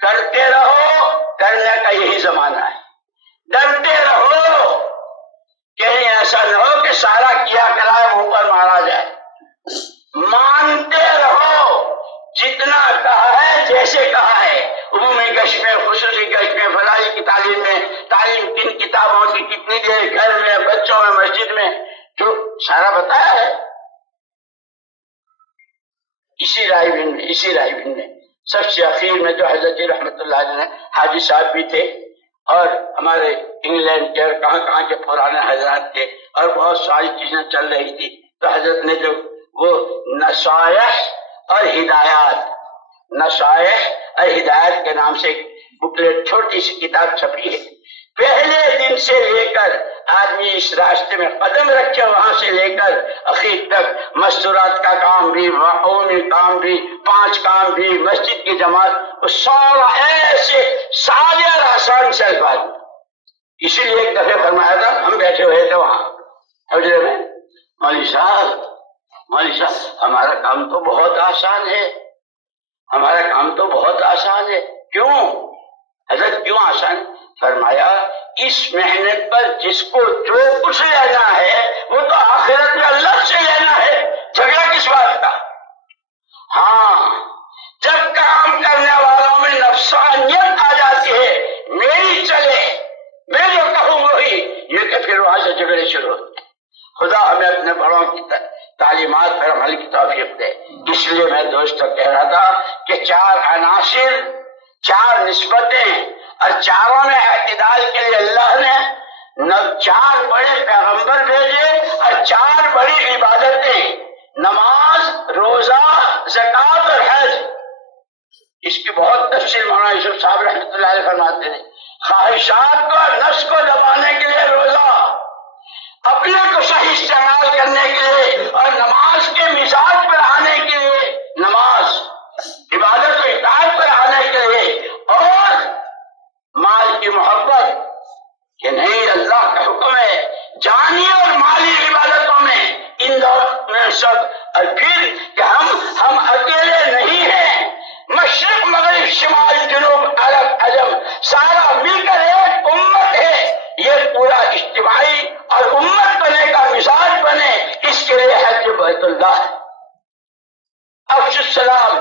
کرتے رہو، کرنے کا یہی زمانہ ہے، ڈرتے رہو کہیں ایسا نہ ہو کہ سارا کیا کرائے منہ پر مارا جائے، مانتے رہو جتنا کہا ہے جیسے کہا ہے، عمومی گشت میں، خصوصی گشت میں، فلاحی کی تعلیم میں، تعلیم کن کتابوں کی کتنی دیر، گھر میں، بچوں میں، مسجد میں، جو سارا بتایا ہے اسی رائے بن نے سب سے اخیر میں جو حضرت جی رحمۃ اللہ علیہ نے، حاجی صاحب بھی تھے اور ہمارے انگلینڈ کے اور کہاں کے پرانے حضرات تھے اور بہت ساری چیزیں چل رہی تھی، تو حضرت نے جو وہ نصائح اور ہدایت کے نام سے ایک بکلیٹ چھوٹی سی کتاب چھپی ہے، پہلے دن سے لے کر آدمی اس راستے میں قدم رکھے وہاں سے لے کر اخیر تک مستورات کا کام بھی، معمولی کام بھی، 5 کام بھی، مسجد کی جماعت، وہ سارا ایسے سادے اور آسان سے الفاظ۔ اسی لیے ایک دفعہ فرمایا تھا، ہم بیٹھے ہوئے تھے وہاں حجرے میں، مولوی صاحب ہمارا کام تو بہت آسان ہے، ہمارا کام تو بہت آسان ہے، کیوں حضرت کیوں آسان؟ فرمایا اس محنت پر جس کو جو کچھ لینا ہے وہ تو آخرت میں اللہ سے لینا ہے، جھگڑا کس بات کا؟ ہاں جب کام کرنے والوں میں نفسانیت آ جاتی ہے، میری چلے، میں جو کہوں وہی، یہ کہ پھر وہاں سے جھگڑے شروع ہوتے ہیں۔ خدا ہمیں اپنے بڑوں کی تعلیمات پر عمل کی توفیق دے۔ اس لیے میں دوستوں کہہ رہا تھا کہ 4 عناصر، 4 نسبتیں اور چاروں میں اعتدال کے لیے اللہ نے 4 بڑے پیغمبر بھیجے اور 4 بڑی عبادتیں، نماز، روزہ، زکوٰۃ اور حج۔ اس کی بہت تفصیل مولانا یوسف صاحب رحمۃ اللہ علیہ فرماتے ہیں، خواہشات کو اور نفس کو دبانے کے لیے روزہ، اپنے کو صحیح استعمال کرنے کے لیے اور نماز کے مزاج پر آنے کے لیے نماز، عبادت و اطاعت پر آنے کے لیے، اور مال کی محبت کہ نہیں اللہ کا حکم ہے جانی اور مالی عبادتوں میں، ان دونوں میں سب، اور پھر کہ ہم اکیلے نہیں ہیں، مشرق مغرب شمال جنوب عرب عجم سارا مل کر ایک امت ہے، یہ پورا اجتماعی اور امت بنے کا مزاج بنے، اس کے لیے حج بیت اللہ ہے۔ افشوا السلام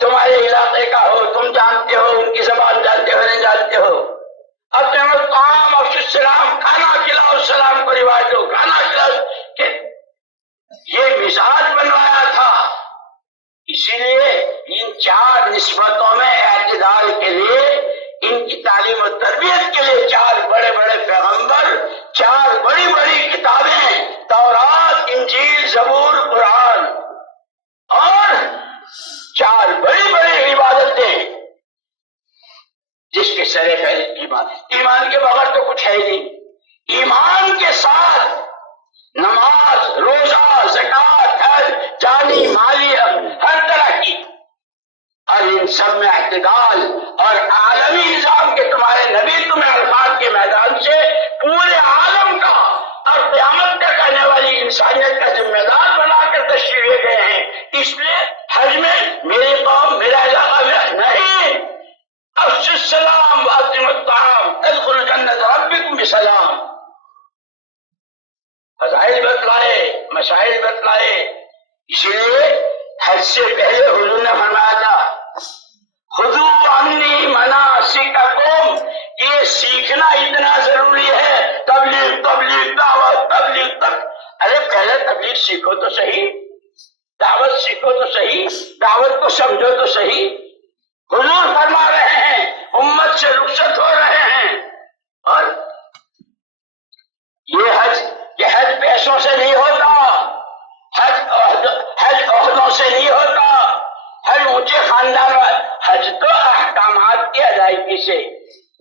تمہارے علاقے کا ہو، تم جانتے ہو، ان کی زبان جانتے ہو نہیں جانتے ہو، اپنے مقام افشوا السلام، کھانا کھلاؤ، سلام کو رواج دو، کھانا کھلاؤ، کہ یہ مزاج بنوایا تھا۔ اسی لیے ان 4 نسبتوں میں اعتدال کے لیے، ان کی تعلیم و تربیت کے لیے 4 بڑے بڑے پیغمبر، 4 بڑی بڑی کتابیں، تورات، انجیل، زبور، قرآن، اور 4 بڑی بڑی عبادتیں جس کے سرے پہلے ایمان کے بغیر تو کچھ ہے ہی نہیں، ایمان کے ساتھ نماز، روزہ، زکوٰۃ، حج، جانی مالی ہر طرح کی، اور ان سب میں اعتدال اور عالمی نظام کے تمہارے نبی تمہیں الفاظ کے میدان سے پورے عالم کا اور قیامت تک آنے والی انسانیت کا ذمہ دار بنا کر تشریف لے گئے ہیں۔ اس لیے حج میں میری قوم، میرا علاقہ میں نہیں، افشوا السلام واطعموا الطعام تدخلوا جنت ربکم بسلام، فضائل بتلائے، مسائل بتلائے۔ اسی لیے حج سے پہلے حضور نے فرمایا تھا خذوا عنی مناسککم، یہ سیکھنا اتنا ضروری ہے، تبلیغ دعوت تبلیغ تک، ارے پہلے تبلیغ سیکھو تو صحیح، دعوت سیکھو تو صحیح، دعوت کو سمجھو تو صحیح۔ حضور فرما رہے ہیں امت سے رخصت ہو رہے ہیں، اور یہ حج پیسوں سے نہیں ہوتا، حج عہدوں سے نہیں ہوتا، حج اونچے خاندان، حج تو احکامات کی ادائیگی سے،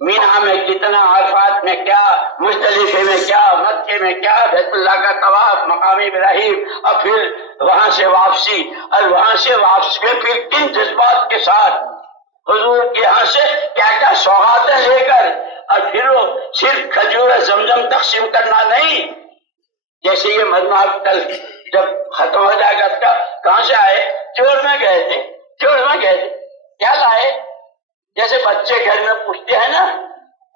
مینا میں کتنا، عرفات میں کیا، مزدلفے میں کیا، مکے میں کیا، بیت اللہ کا طواف، مقام ابراہیم، اور پھر وہاں سے واپسی، اور وہاں سے واپسی میں پھر کن جذبات کے ساتھ حضور کے یہاں سے کیا کیا سوغاتیں لے کر اور پھر وہ صرف کھجور زمزم تقسیم کرنا نہیں، جیسے یہ مجمع کل جب ختم ہو جائے گا کہاں سے آئے؟ چور میں گئے تھے، چور میں گئے تھے، کیا لائے؟ جیسے بچے گھر میں پوچھتے ہیں نا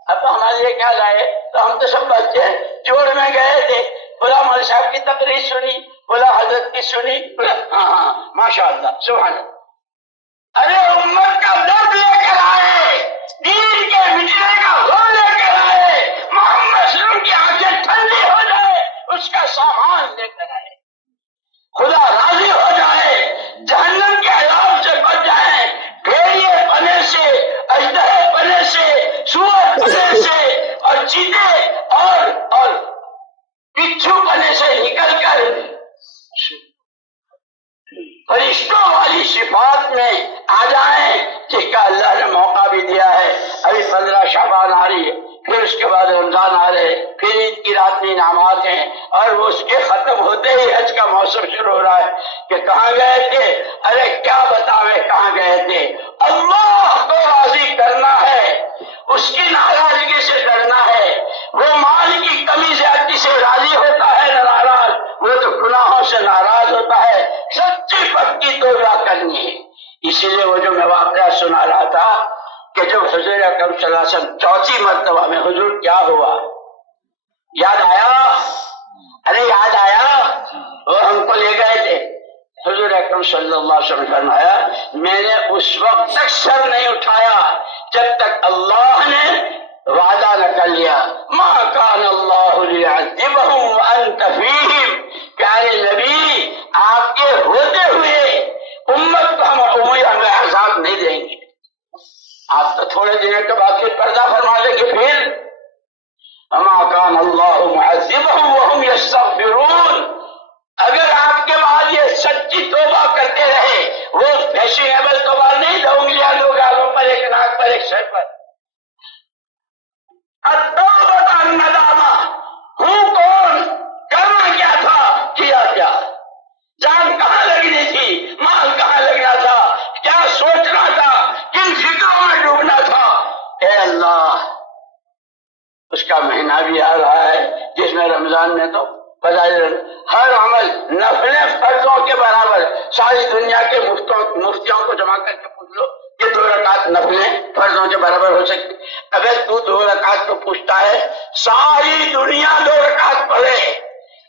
اب ہمارے لیے کیا لائے، تو ہم تو سب بچے ہیں، چور میں گئے تھے، بولا مول صاحب کی تقریر سنی، بولا حضرت کی سنی، بولا ہاں ماشاء اللہ سبحان اللہ۔ ارے امت کا درد لے کر آئے، دین کے مٹنے کا غم لے کر آئے، محمد صلی اللہ علیہ وسلم کی آنکھیں ٹھنڈی ہو جائے اس کا سامان لے کر آئے، خدا راضی ہو جائے، جہنم کے عذاب سے بچ جائیں، بھیڑیے پنے سے، اژدہے پنے سے، سور پنے سے اور چیتے اور بچھو پنے سے نکل کر فرشتوں والی صفات میں آ جائیں، جس کا اللہ نے موقع بھی دیا ہے۔ ابھی 15 شعبان آ رہی ہے، پھر اس کے بعد رمضان آ رہے، پھر عید کی رات میں انعامات ہیں، اور وہ اس کے ختم ہوتے ہی حج کا موسم شروع ہو رہا ہے کہ کہاں گئے تھے؟ ارے کیا بتاوے کہاں گئے تھے؟ اللہ کو راضی کرنا ہے، اس کی ناراضگی سے ڈرنا ہے۔ وہ مال کی کمی زیادتی سے راضی ہوتا ہے نہ ناراض، وہ تو گناہوں سے ناراض ہوتا ہے، سچی پکی توبہ کرنی ہے۔ اسی لیے وہ جو میں واقعہ سنا رہا تھا کہ جب حضور اکرم صلی اللہ علیہ وسلم 4 مرتبہ میں حضور کیا ہوا یاد آیا؟ ارے یاد آیا؟ وہ ہم کو لے گئے تھے، حضور اکرم صلی اللہ علیہ وسلم فرمایا میں نے اس وقت تک سر نہیں اٹھایا جب تک اللہ نے وعدہ نہ کر لیا، ما کان اللہ لیعذبہم وانت فیہم، پیارے نبی آپ کے ہوتے ہوئے امت کو ہم عموماً عذاب نہیں دیں گے، آپ تو تھوڑے دنوں کے بعد پھر پردہ فرما دیں گے، پھر وما کان اللہ معذبہم وہم یستغفرون۔ اگر آپ کے بعد یہ سچی توبہ کرتے رہے، وہ فیشنیبل توبہ نہیں، دونگلیاں دو گالوں پر، ایک ناک پر، ایک سر پر، التوبۃ الندامہ، ہوں کون، کرنا کیا تھا، کیا کیا، جان کہاں لگنی تھی، مال کہاں لگنا تھا، کیا سوچنا تھا، کن فکروں میں ڈوبنا تھا، اے اللہ اس کا مہینہ بھی آ رہا ہے جس میں رمضان میں تو بظاہر ہر عمل نفلیں فرضوں کے برابر، ساری دنیا کے مفتیوں کو جمع کر کے پوچھ لو کہ 2 رکعت نفلیں فرضوں کے برابر ہو سکتی؟ اگر تو 2 رکعت تو پوچھتا ہے، ساری دنیا 2 رکعت پڑھے،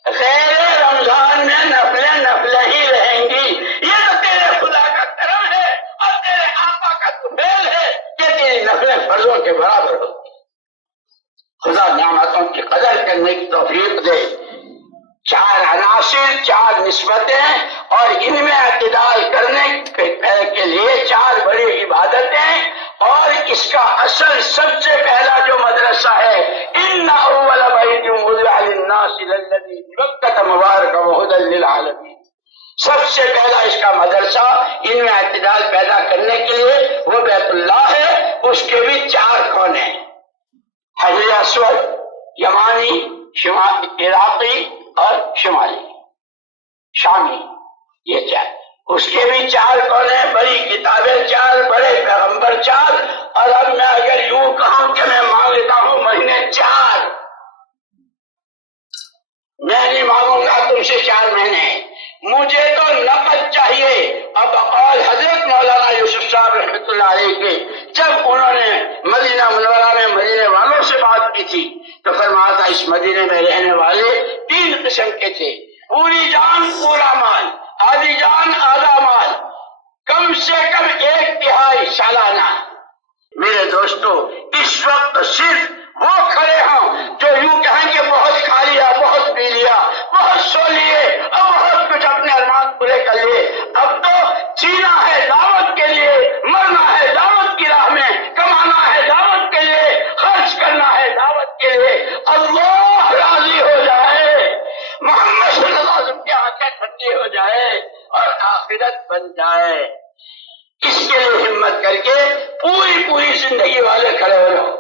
غیر رمضان میں نفلیں ہی رہیں گی، یہ تو تیرے خدا کا کرم ہے اور تیرے آقا کا طفیل ہے کہ تیری نفلیں فرضوں کے برابر ہو۔ خدا نعمتوں کی قدر کرنے کی توفیق دے۔ 4 عناصر، 4 نسبتیں اور ان میں اعتدال کرنے کے لیے 4 بڑی عبادتیں، اور اس کا اصل سب سے پہلا جو مدرسہ ہے، ان اول بیت وضع للناس للذی ببکۃ مبارکا وہدی للعالمین، سب سے پہلا اس کا مدرسہ ان میں اعتدال پیدا کرنے کے لیے وہ بیت اللہ ہے، اس کے بھی 4 کونے، حجر اسود، یمانی، عراقی اور شمالی شامی، یہ 4، اس کے بھی 4 کونے، بڑی کتابیں 4، بڑے پیغمبر 4، اور اب میں اگر یوں کہوں کہ میں مانگتا ہوں مہینے 4، میں نہیں مانگوں گا تم سے 4 مہینے، مجھے تو نقد چاہیے۔ اب اقوال حضرت مولانا یوسف صاحب رحمۃ اللہ علیہ کے جب انہوں نے مدینہ منورہ میں مدینے والوں سے بات کی تھی تو فرمایا تھا اس مدینے میں رہنے والے 3 قسم کے تھے، پوری جان پورا مال، آدھی جان آدھا مال، کم سے کم 1/3 سالانہ۔ میرے دوستو اس وقت صرف وہ کھڑے ہوں جو یوں کہیں کہ بہت کھا لیا، بہت پی لیا، بہت سو لیے اور بہت کچھ اپنے ارمان پورے کر لیے، اب تو جینا ہے دعوت کے لیے، مرنا ہے دعوت کی راہ میں، کمانا ہے دعوت کے لیے، خرچ کرنا ہے دعوت کے لیے۔ اللہ راضی ہو جائے، محمد صلی اللہ علیہ وسلم کی آنکھیں ٹھنڈی ہو جائے اور آخرت بن جائے، اس کے لیے ہمت کر کے پوری زندگی والے کھڑے ہو جاؤ۔